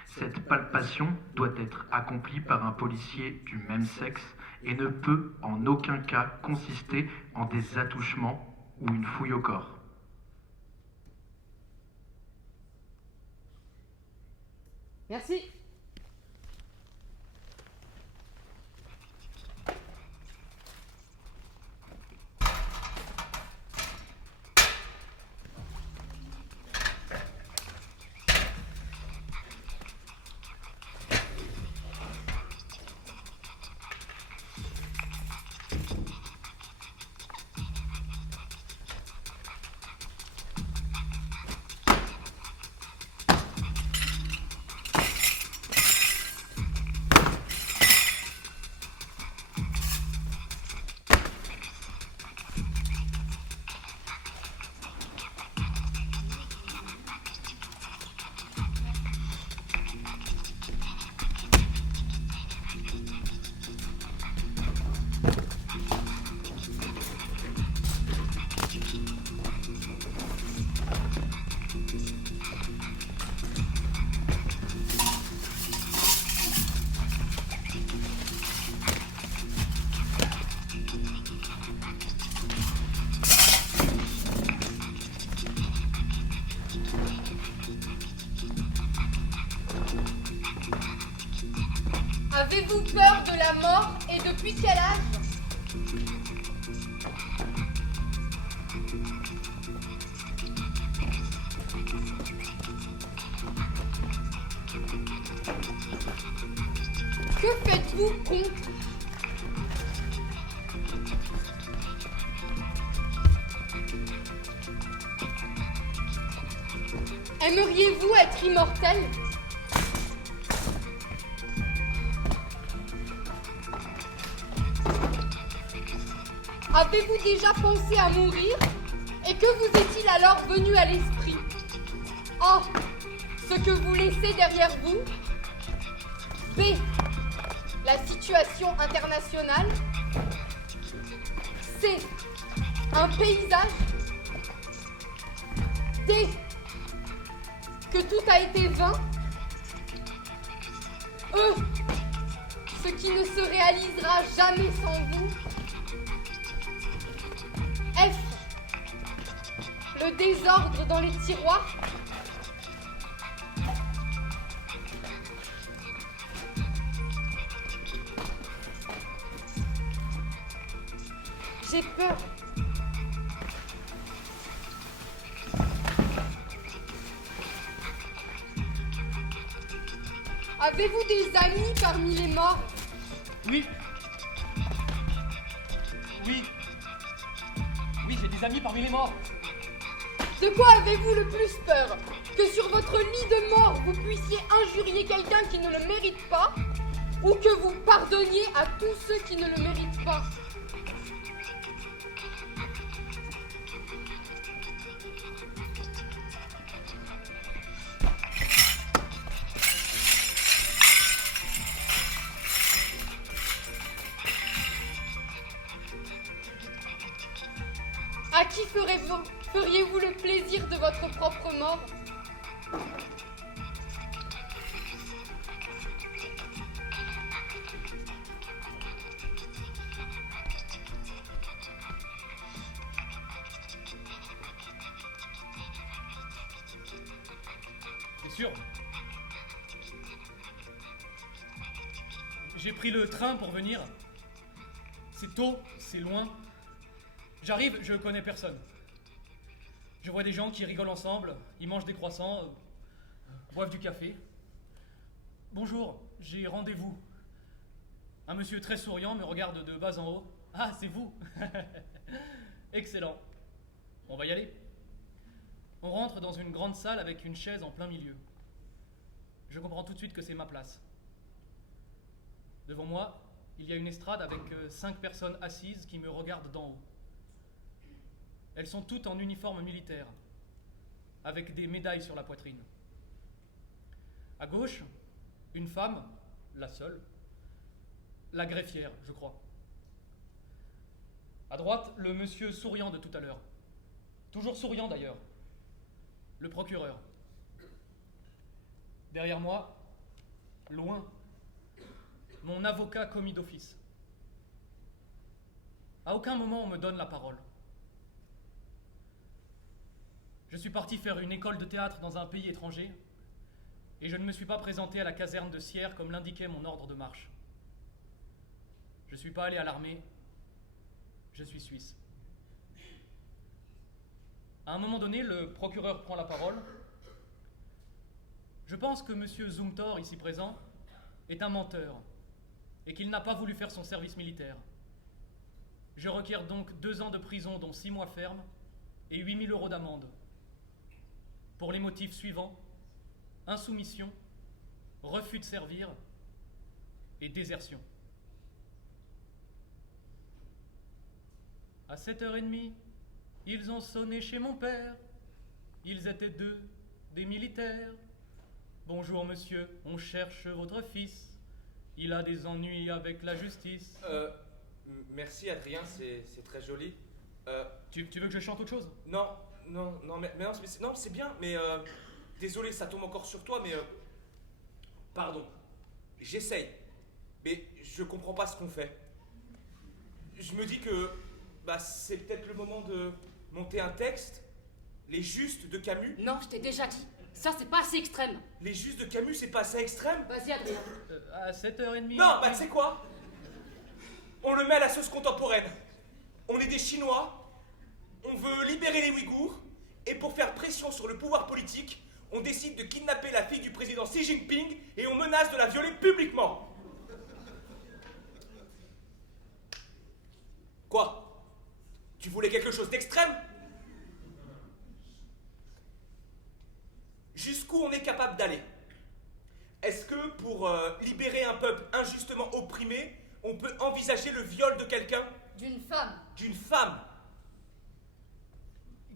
Cette palpation doit être accomplie par un policier du même sexe et ne peut en aucun cas consister en des attouchements ou une fouille au corps. Merci. Avez-vous peur de la mort et depuis quel âge? Que faites-vous, comte? Aimeriez-vous être immortel? Avez-vous déjà pensé à mourir? Et que vous est-il alors venu à l'esprit? A. Ce que vous laissez derrière vous. B. La situation internationale. C. Un paysage. D. Que tout a été vain. E. Ce qui ne se réalisera jamais sans vous. F. Le désordre dans les tiroirs. J'ai peur. Avez-vous des amis parmi les morts? Oui. Oui. Oui, j'ai des amis parmi les morts. De quoi avez-vous le plus peur? Que sur votre lit de mort, vous puissiez injurier quelqu'un qui ne le mérite pas? Ou que vous pardonniez à tous ceux qui ne le méritent pas? À qui feriez-vous le plaisir de votre propre mort? C'est sûr. J'ai pris le train pour venir. C'est tôt, c'est loin. J'arrive, je connais personne. Je vois des gens qui rigolent ensemble, ils mangent des croissants, boivent du café. Bonjour, j'ai rendez-vous. Un monsieur très souriant me regarde de bas en haut. Ah, c'est vous. Excellent. On va y aller. On rentre dans une grande salle avec une chaise en plein milieu. Je comprends tout de suite que c'est ma place. Devant moi, il y a une estrade avec 5 personnes assises qui me regardent d'en haut. Elles sont toutes en uniforme militaire, avec des médailles sur la poitrine. À gauche, une femme, la seule, la greffière, je crois. À droite, le monsieur souriant de tout à l'heure. Toujours souriant d'ailleurs. Le procureur. Derrière moi, loin, mon avocat commis d'office. À aucun moment on me donne la parole. Je suis parti faire une école de théâtre dans un pays étranger et je ne me suis pas présenté à la caserne de Sierre comme l'indiquait mon ordre de marche. Je ne suis pas allé à l'armée, je suis suisse. À un moment donné, le procureur prend la parole. Je pense que M. Zumthor, ici présent, est un menteur et qu'il n'a pas voulu faire son service militaire. Je requiers donc 2 ans de prison, dont 6 mois fermes, et 8 000 € d'amende. Pour les motifs suivants: insoumission, refus de servir et désertion. À 7h30, ils ont sonné chez mon père. Ils étaient 2, des militaires. Bonjour monsieur, on cherche votre fils. Il a des ennuis avec la justice. Merci Adrien, c'est très joli. Tu veux que je chante autre chose? Non, mais c'est bien, mais désolé, ça tombe encore sur toi, mais pardon, j'essaye, mais je comprends pas ce qu'on fait. Je me dis que c'est peut-être le moment de monter un texte, Les Justes de Camus. Non, je t'ai déjà dit. Ça, c'est pas assez extrême. Les Justes de Camus, c'est pas assez extrême? Vas-y, Adrien. À 7h30. Non, bah tu sais quoi? On le met à la sauce contemporaine. On est des Chinois, on veut libérer les Ouïghours, et pour faire pression sur le pouvoir politique, on décide de kidnapper la fille du président Xi Jinping et on menace de la violer publiquement. Quoi? Tu voulais quelque chose d'extrême? Jusqu'où on est capable d'aller? Est-ce que pour libérer un peuple injustement opprimé, on peut envisager le viol de quelqu'un? D'une femme. D'une femme?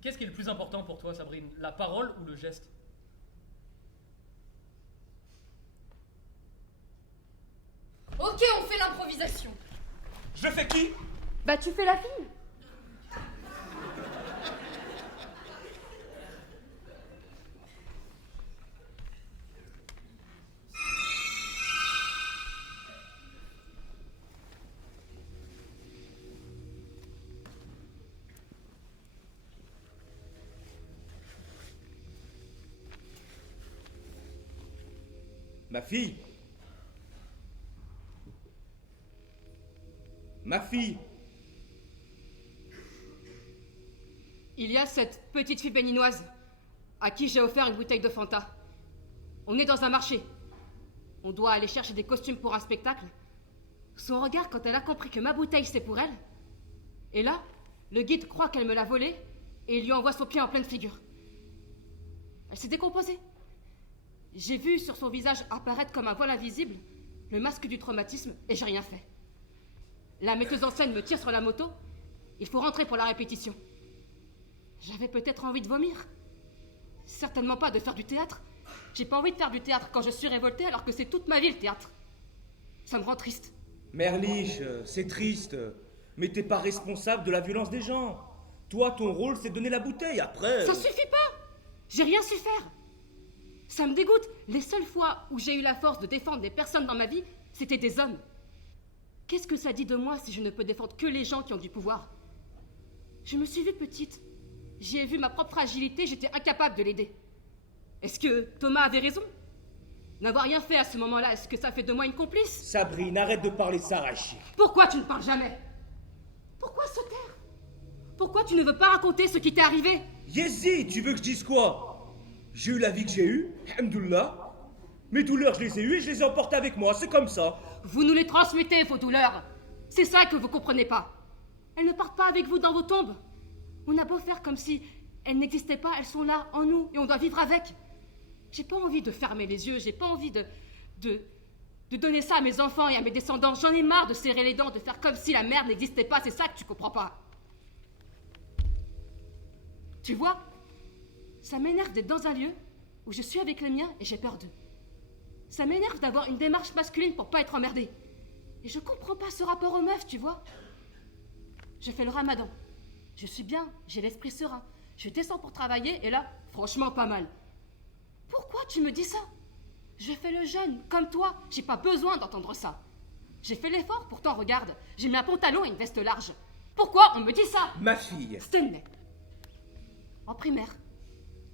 Qu'est-ce qui est le plus important pour toi, Sabrine? La parole ou le geste? Ok, on fait l'improvisation. Je fais qui? Bah tu fais la fille. Ma fille. Ma fille. Il y a cette petite fille béninoise à qui j'ai offert une bouteille de Fanta. On est dans un marché. On doit aller chercher des costumes pour un spectacle. Son regard quand elle a compris que ma bouteille c'est pour elle. Et là, le guide croit qu'elle me l'a volée et il lui envoie son pied en pleine figure. Elle s'est décomposée. J'ai vu sur son visage apparaître comme un voile invisible le masque du traumatisme et j'ai rien fait. La metteuse en scène me tire sur la moto. Il faut rentrer pour la répétition. J'avais peut-être envie de vomir. Certainement pas de faire du théâtre. J'ai pas envie de faire du théâtre quand je suis révoltée alors que c'est toute ma vie le théâtre. Ça me rend triste. Merliche, c'est triste. Mais t'es pas responsable de la violence des gens. Toi, ton rôle, c'est de donner la bouteille. Après... Ça suffit pas. J'ai rien su faire. Ça me dégoûte. Les seules fois où j'ai eu la force de défendre des personnes dans ma vie, c'était des hommes. Qu'est-ce que ça dit de moi si je ne peux défendre que les gens qui ont du pouvoir? Je me suis vue petite. J'y ai vu ma propre fragilité, j'étais incapable de l'aider. Est-ce que Thomas avait raison? N'avoir rien fait à ce moment-là, est-ce que ça fait de moi une complice? Sabrine, arrête de parler de ça, Rachid. Pourquoi tu ne parles jamais? Pourquoi se taire? Pourquoi tu ne veux pas raconter ce qui t'est arrivé? Yézi, tu veux que je dise quoi? J'ai eu la vie que j'ai eue, alhamdoulilah. Mes douleurs, je les ai eues et je les ai emportées avec moi, c'est comme ça. Vous nous les transmettez, vos douleurs. C'est ça que vous comprenez pas. Elles ne partent pas avec vous dans vos tombes. On a beau faire comme si elles n'existaient pas, elles sont là, en nous, et on doit vivre avec. J'ai pas envie de fermer les yeux, j'ai pas envie de donner ça à mes enfants et à mes descendants. J'en ai marre de serrer les dents, de faire comme si la merde n'existait pas, c'est ça que tu comprends pas. Tu vois, ça m'énerve d'être dans un lieu où je suis avec les miens et j'ai peur d'eux. Ça m'énerve d'avoir une démarche masculine pour pas être emmerdée. Et je comprends pas ce rapport aux meufs, tu vois. Je fais le ramadan. Je suis bien, j'ai l'esprit serein. Je descends pour travailler et là, franchement pas mal. Pourquoi tu me dis ça? Je fais le jeûne, comme toi. J'ai pas besoin d'entendre ça. J'ai fait l'effort, pourtant regarde. J'ai mis un pantalon et une veste large. Pourquoi on me dit ça? Ma fille. Stanley. En primaire,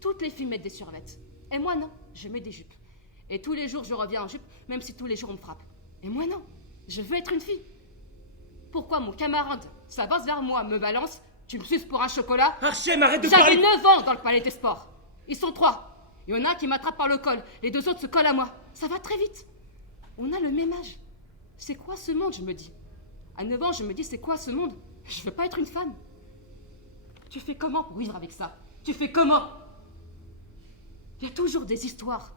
toutes les filles mettent des survêtements. Et moi non, je mets des jupes. Et tous les jours je reviens en jupe, même si tous les jours on me frappe. Et moi non, je veux être une fille. Pourquoi mon camarade s'avance vers moi, me balance, tu me suces pour un chocolat? Archem, arrête de J'avais parler. 9 ans dans le palais des sports. Ils sont 3. Il y en a un qui m'attrape par le col, les 2 autres se collent à moi. Ça va très vite. On a le même âge. C'est quoi ce monde, je me dis? À 9 ans, je me dis, c'est quoi ce monde? Je veux pas être une femme. Tu fais comment pour vivre avec ça? Tu fais comment? Il y a toujours des histoires.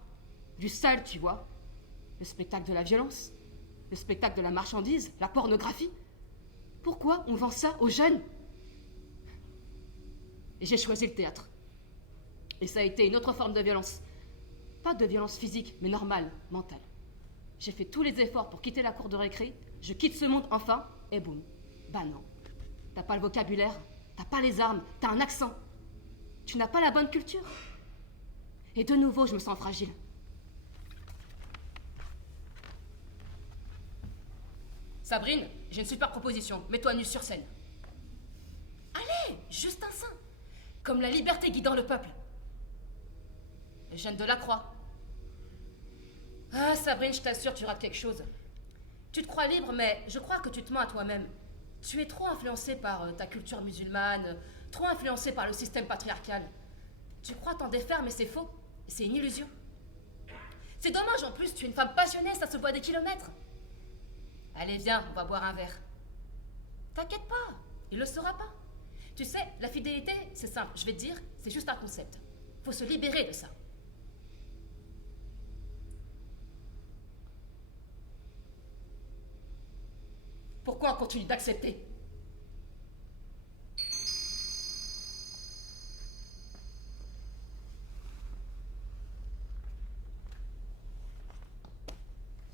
Du sale, tu vois. Le spectacle de la violence. Le spectacle de la marchandise. La pornographie. Pourquoi on vend ça aux jeunes? Et j'ai choisi le théâtre. Et ça a été une autre forme de violence. Pas de violence physique, mais normale, mentale. J'ai fait tous les efforts pour quitter la cour de récré. Je quitte ce monde enfin, et boum. Bah non. T'as pas le vocabulaire, t'as pas les armes, t'as un accent. Tu n'as pas la bonne culture. Et de nouveau, je me sens fragile. Sabrine, j'ai une super proposition. Mets-toi nue sur scène. Allez, juste un sein. Comme la liberté guidant le peuple. les jeunes de la Croix. Ah, Sabrine, je t'assure, tu rates quelque chose. Tu te crois libre, mais je crois que tu te mens à toi-même. Tu es trop influencé par ta culture musulmane, trop influencé par le système patriarcal. Tu crois t'en défaire, mais c'est faux. C'est une illusion. C'est dommage, en plus, tu es une femme passionnée, ça se voit des kilomètres. Allez, viens, on va boire un verre. T'inquiète pas, il le saura pas. Tu sais, la fidélité, c'est simple, je vais te dire, c'est juste un concept. Faut se libérer de ça. Pourquoi on continue d'accepter?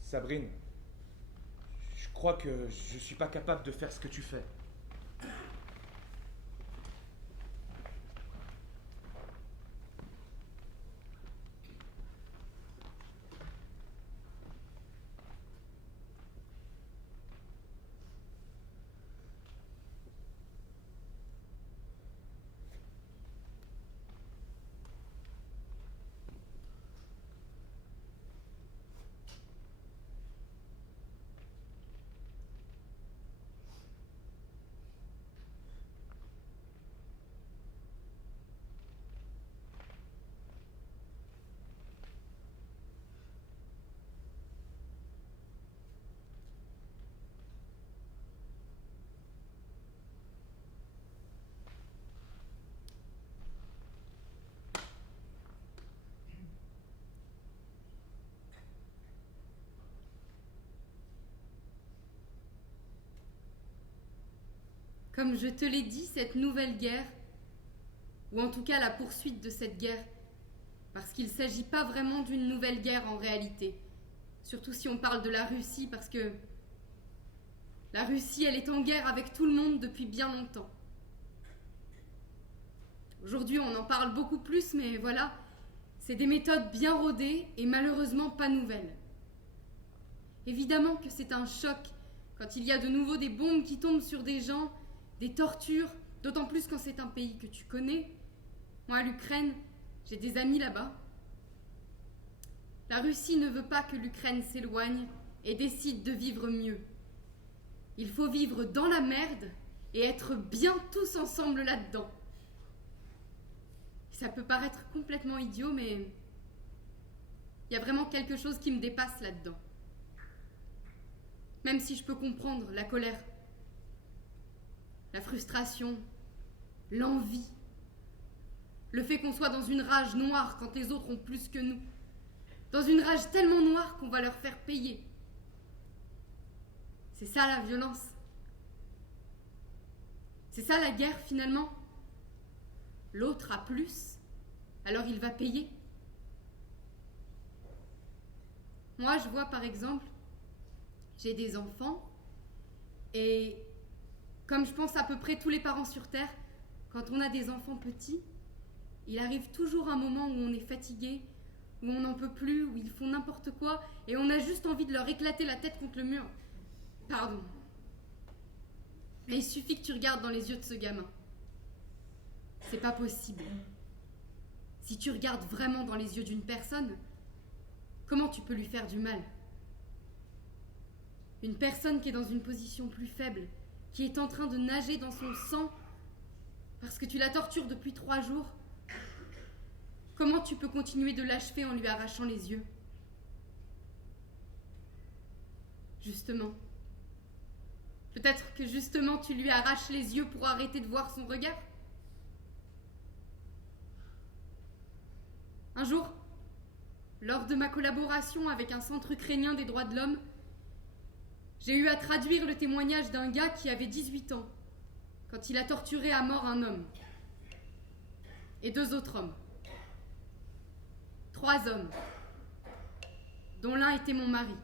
Sabrine, je crois que je suis pas capable de faire ce que tu fais. Comme je te l'ai dit, cette nouvelle guerre, ou en tout cas la poursuite de cette guerre, parce qu'il ne s'agit pas vraiment d'une nouvelle guerre en réalité, surtout si on parle de la Russie, parce que la Russie, elle est en guerre avec tout le monde depuis bien longtemps. Aujourd'hui, on en parle beaucoup plus, mais voilà, c'est des méthodes bien rodées et malheureusement pas nouvelles. Évidemment que c'est un choc quand il y a de nouveau des bombes qui tombent sur des gens, des tortures, d'autant plus quand c'est un pays que tu connais. Moi, l'Ukraine, j'ai des amis là-bas. La Russie ne veut pas que l'Ukraine s'éloigne et décide de vivre mieux. Il faut vivre dans la merde et être bien tous ensemble là-dedans. Ça peut paraître complètement idiot, mais il y a vraiment quelque chose qui me dépasse là-dedans. Même si je peux comprendre la colère, la frustration, l'envie, le fait qu'on soit dans une rage noire quand les autres ont plus que nous, dans une rage tellement noire qu'on va leur faire payer. C'est ça la violence. C'est ça la guerre finalement. L'autre a plus, alors il va payer. Moi, je vois par exemple, j'ai des enfants, et comme je pense à peu près tous les parents sur Terre, quand on a des enfants petits, il arrive toujours un moment où on est fatigué, où on n'en peut plus, où ils font n'importe quoi, et on a juste envie de leur éclater la tête contre le mur. Pardon. Mais il suffit que tu regardes dans les yeux de ce gamin. C'est pas possible. Si tu regardes vraiment dans les yeux d'une personne, comment tu peux lui faire du mal? Une personne qui est dans une position plus faible, qui est en train de nager dans son sang parce que tu la tortures depuis 3 jours, comment tu peux continuer de l'achever en lui arrachant les yeux? Justement. Peut-être que justement tu lui arraches les yeux pour arrêter de voir son regard? Un jour, lors de ma collaboration avec un centre ukrainien des droits de l'homme, j'ai eu à traduire le témoignage d'un gars qui avait 18 ans, quand il a torturé à mort un homme et 2 autres hommes. 3 hommes, dont l'un était mon mari.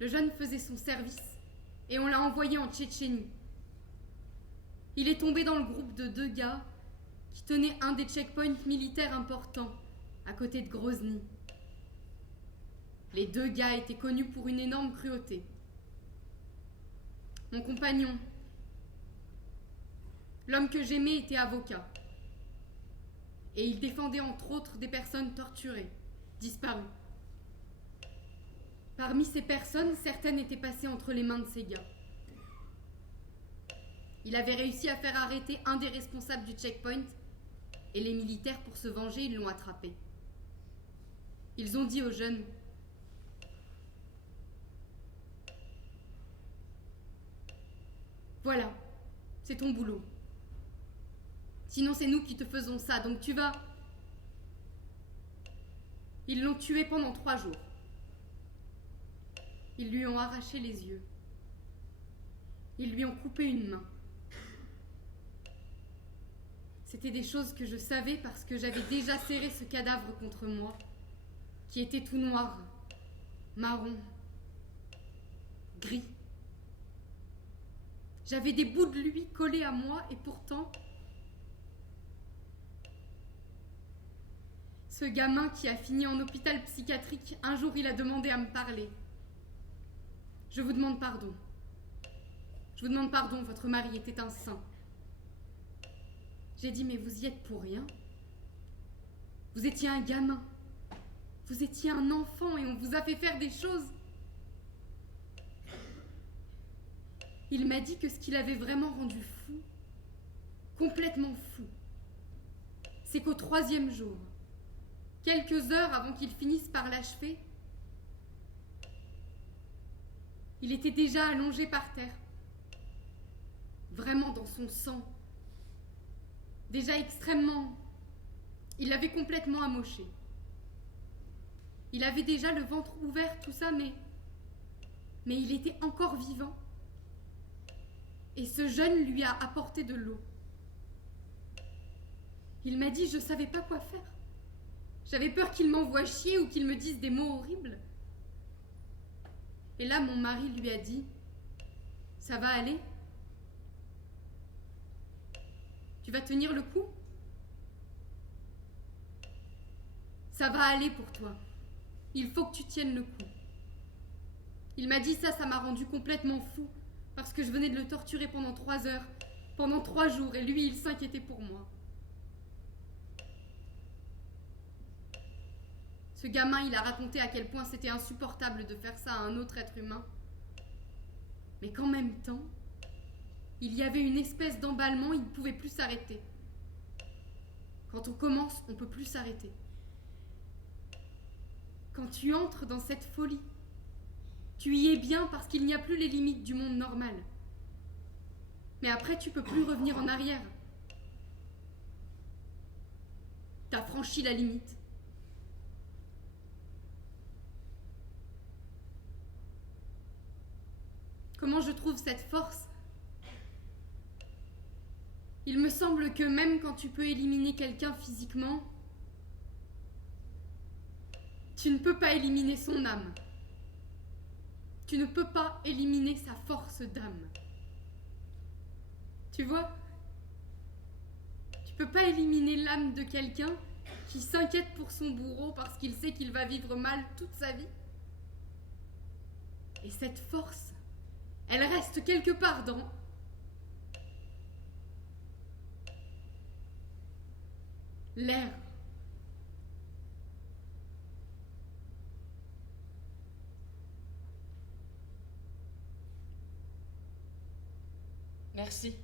Le jeune faisait son service et on l'a envoyé en Tchétchénie. Il est tombé dans le groupe de 2 gars qui tenaient un des checkpoints militaires importants à côté de Grozny. Les 2 gars étaient connus pour une énorme cruauté. Mon compagnon, l'homme que j'aimais, était avocat. et il défendait entre autres des personnes torturées, disparues. Parmi ces personnes, certaines étaient passées entre les mains de ces gars. Il avait réussi à faire arrêter un des responsables du checkpoint, et les militaires, pour se venger, ils l'ont attrapé. Ils ont dit aux jeunes: voilà, c'est ton boulot. Sinon c'est nous qui te faisons ça, donc tu vas... Ils l'ont tué pendant 3 jours. Ils lui ont arraché les yeux. Ils lui ont coupé une main. C'était des choses que je savais parce que j'avais déjà serré ce cadavre contre moi, qui était tout noir, marron, gris. J'avais des bouts de lui collés à moi et pourtant, ce gamin qui a fini en hôpital psychiatrique, un jour il a demandé à me parler. Je vous demande pardon. Je vous demande pardon, votre mari était un saint. J'ai dit, mais vous y êtes pour rien. Vous étiez un gamin. Vous étiez un enfant et on vous a fait faire des choses. Il m'a dit que ce qui l'avait vraiment rendu fou, complètement fou, c'est qu'au 3e jour, quelques heures avant qu'il finisse par l'achever, il était déjà allongé par terre, vraiment dans son sang, déjà extrêmement... Il l'avait complètement amoché. Il avait déjà le ventre ouvert, tout ça, mais il était encore vivant. Et ce jeune lui a apporté de l'eau. Il m'a dit, je ne savais pas quoi faire. J'avais peur qu'il m'envoie chier ou qu'il me dise des mots horribles. Et là, mon mari lui a dit, ça va aller? Tu vas tenir le coup? Ça va aller pour toi. Il faut que tu tiennes le coup. Il m'a dit ça m'a rendu complètement fou, parce que je venais de le torturer pendant 3 heures, pendant 3 jours, et lui, il s'inquiétait pour moi. Ce gamin, il a raconté à quel point c'était insupportable de faire ça à un autre être humain. Mais qu'en même temps, il y avait une espèce d'emballement, il ne pouvait plus s'arrêter. Quand on commence, on ne peut plus s'arrêter. Quand tu entres dans cette folie, tu y es bien parce qu'il n'y a plus les limites du monde normal. Mais après, tu peux plus revenir en arrière. T'as franchi la limite. Comment je trouve cette force? Il me semble que même quand tu peux éliminer quelqu'un physiquement, tu ne peux pas éliminer son âme. Tu ne peux pas éliminer sa force d'âme. Tu vois? Tu peux pas éliminer l'âme de quelqu'un qui s'inquiète pour son bourreau parce qu'il sait qu'il va vivre mal toute sa vie. Et cette force, elle reste quelque part dans... l'air. Merci.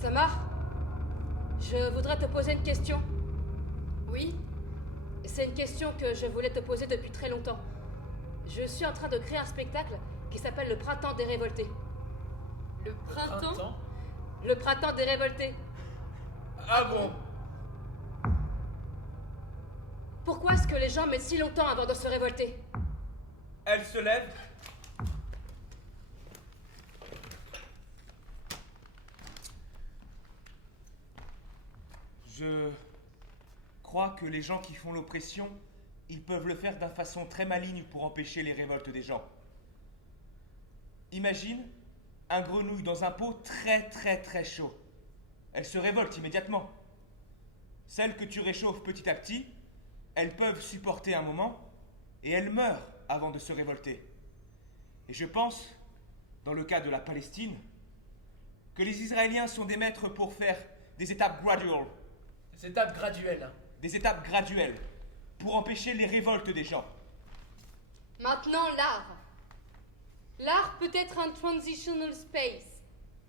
Samar, je voudrais te poser une question. Oui? C'est une question que je voulais te poser depuis très longtemps. Je suis en train de créer un spectacle qui s'appelle Le Printemps des Révoltés. Le printemps? Le Printemps des Révoltés. Ah bon? Pourquoi est-ce que les gens mettent si longtemps avant de se révolter? Elle se lève. Je crois que les gens qui font l'oppression, ils peuvent le faire d'une façon très maligne pour empêcher les révoltes des gens. Imagine un grenouille dans un pot très chaud. Elle se révolte immédiatement. Celles que tu réchauffes petit à petit, elles peuvent supporter un moment et elles meurent avant de se révolter. Et je pense, dans le cas de la Palestine, que les Israéliens sont des maîtres pour faire des étapes graduelles. Des étapes graduelles. Des étapes graduelles pour empêcher les révoltes des gens. Maintenant, l'art. L'art peut être un transitional space,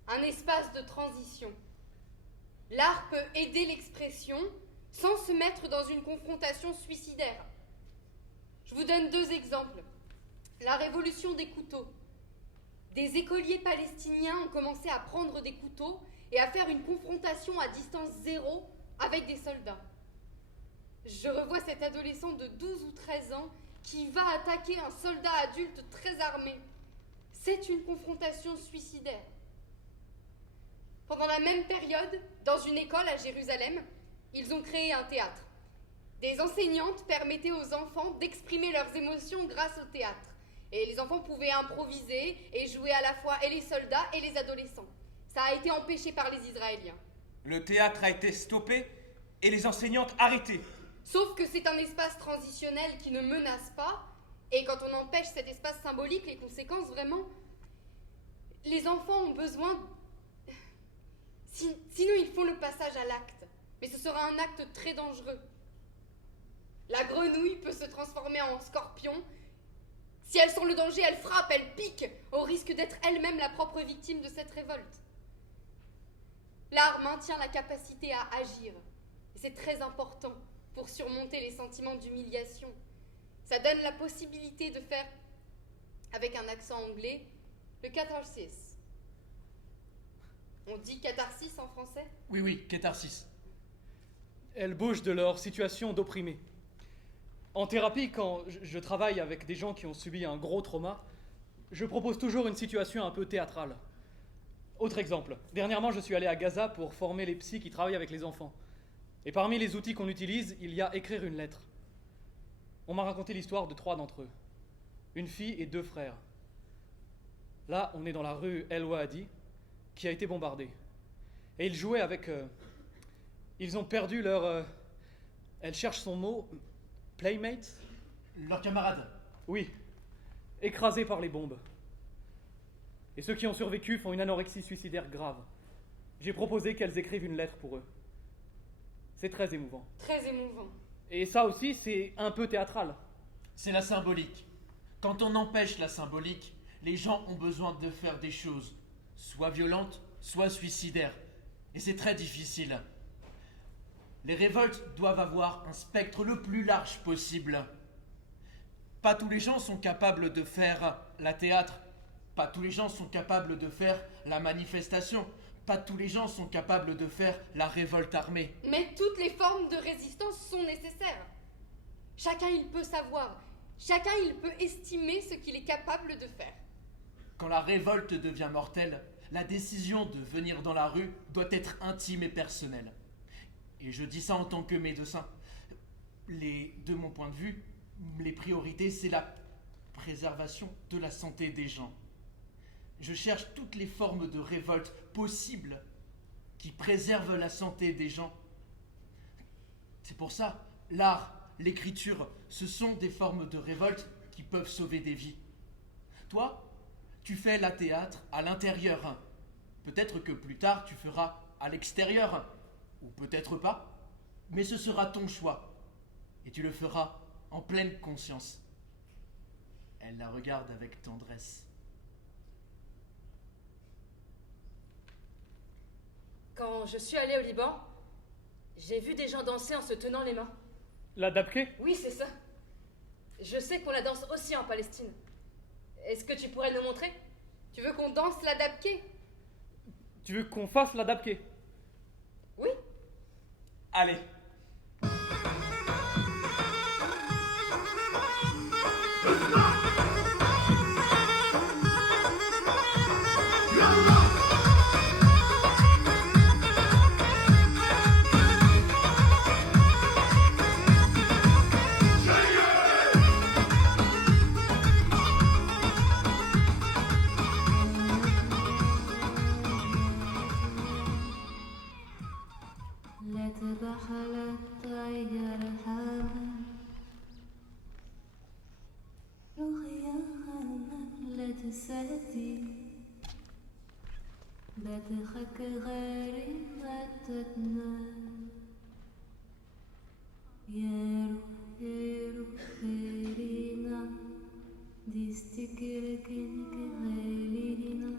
un espace de transition. L'art peut aider l'expression sans se mettre dans une confrontation suicidaire. Je vous donne 2 exemples. La révolution des couteaux. Des écoliers palestiniens ont commencé à prendre des couteaux et à faire une confrontation à distance 0 avec des soldats. Je revois cet adolescent de 12 ou 13 ans qui va attaquer un soldat adulte très armé. C'est une confrontation suicidaire. Pendant la même période, dans une école à Jérusalem, ils ont créé un théâtre. Des enseignantes permettaient aux enfants d'exprimer leurs émotions grâce au théâtre. Et les enfants pouvaient improviser et jouer à la fois et les soldats et les adolescents. Ça a été empêché par les Israéliens. Le théâtre a été stoppé et les enseignantes arrêtées. Sauf que c'est un espace transitionnel qui ne menace pas, et quand on empêche cet espace symbolique, les conséquences vraiment... Les enfants ont besoin... Sinon ils font le passage à l'acte, mais ce sera un acte très dangereux. La grenouille peut se transformer en scorpion. Si elle sent le danger, elle frappe, elle pique, au risque d'être elle-même la propre victime de cette révolte. L'art maintient la capacité à agir, et c'est très important pour surmonter les sentiments d'humiliation. Ça donne la possibilité de faire, avec un accent anglais, le catharsis. On dit catharsis en français? Oui, catharsis. Elles bougent de leur situation d'opprimés. En thérapie, quand je travaille avec des gens qui ont subi un gros trauma, je propose toujours une situation un peu théâtrale. Autre exemple, dernièrement je suis allé à Gaza pour former les psys qui travaillent avec les enfants. Et parmi les outils qu'on utilise, il y a écrire une lettre. On m'a raconté l'histoire de 3 d'entre eux. Une fille et 2 frères. Là, on est dans la rue El Wadi, qui a été bombardée. Et ils jouaient avec... ils ont perdu leur... elle cherche son mot... Playmate? Leurs camarades. Oui. Écrasés par les bombes. Et ceux qui ont survécu font une anorexie suicidaire grave. J'ai proposé qu'elles écrivent une lettre pour eux. C'est très émouvant. Très émouvant. Et ça aussi, c'est un peu théâtral. C'est la symbolique. Quand on empêche la symbolique, les gens ont besoin de faire des choses, soit violentes, soit suicidaires. Et c'est très difficile. Les révoltes doivent avoir un spectre le plus large possible. Pas tous les gens sont capables de faire la théâtre. Pas tous les gens sont capables de faire la manifestation. Pas tous les gens sont capables de faire la révolte armée. Mais toutes les formes de résistance sont nécessaires. Chacun il peut savoir. Chacun il peut estimer ce qu'il est capable de faire. Quand la révolte devient mortelle, la décision de venir dans la rue doit être intime et personnelle. Et je dis ça en tant que médecin. De mon point de vue, les priorités, c'est la préservation de la santé des gens. Je cherche toutes les formes de révolte possibles qui préservent la santé des gens. C'est pour ça, l'art, l'écriture, ce sont des formes de révolte qui peuvent sauver des vies. Toi, tu fais la théâtre à l'intérieur. Peut-être que plus tard, tu feras à l'extérieur. Ou peut-être pas, mais ce sera ton choix. Et tu le feras en pleine conscience. Elle la regarde avec tendresse. Quand je suis allée au Liban, j'ai vu des gens danser en se tenant les mains. La dabke? Oui, c'est ça. Je sais qu'on la danse aussi en Palestine. Est-ce que tu pourrais nous montrer? Tu veux qu'on danse la dabke? Tu veux qu'on fasse la dabke? Oui. Allez. لا تبخل الطير حامل رخيا لا تساتي بتخك غيري ما تتنام يارو خيرينا ديستكر كنك غالينا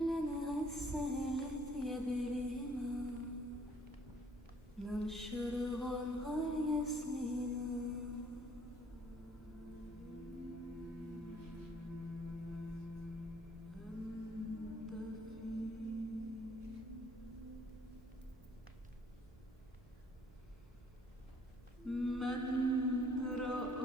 لنا غسلت يا بريما ننشر غنغر ياسمينة من رآك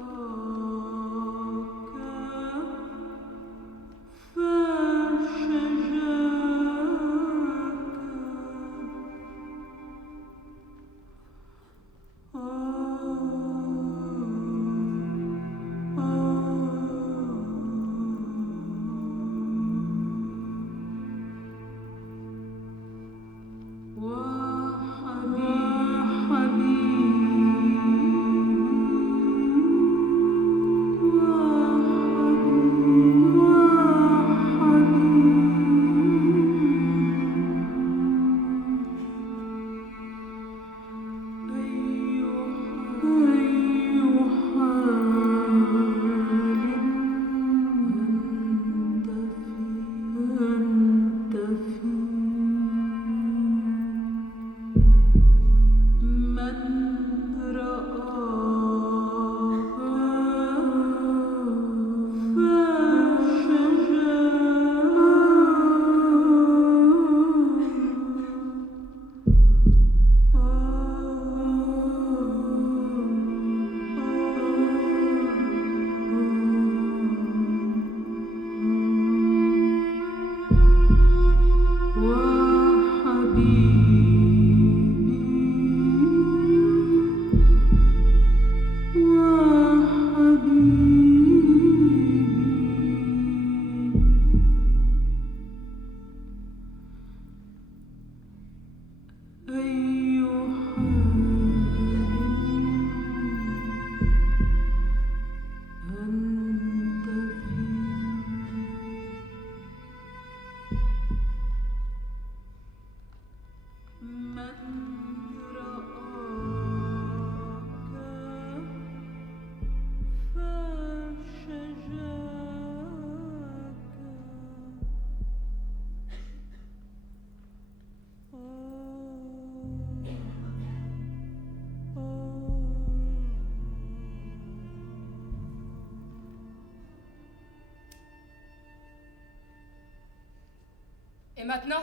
Et maintenant?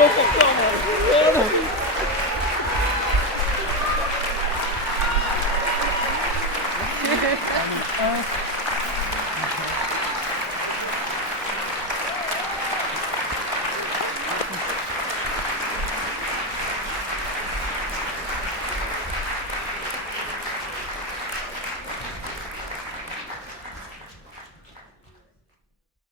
trop pour toi. Merde.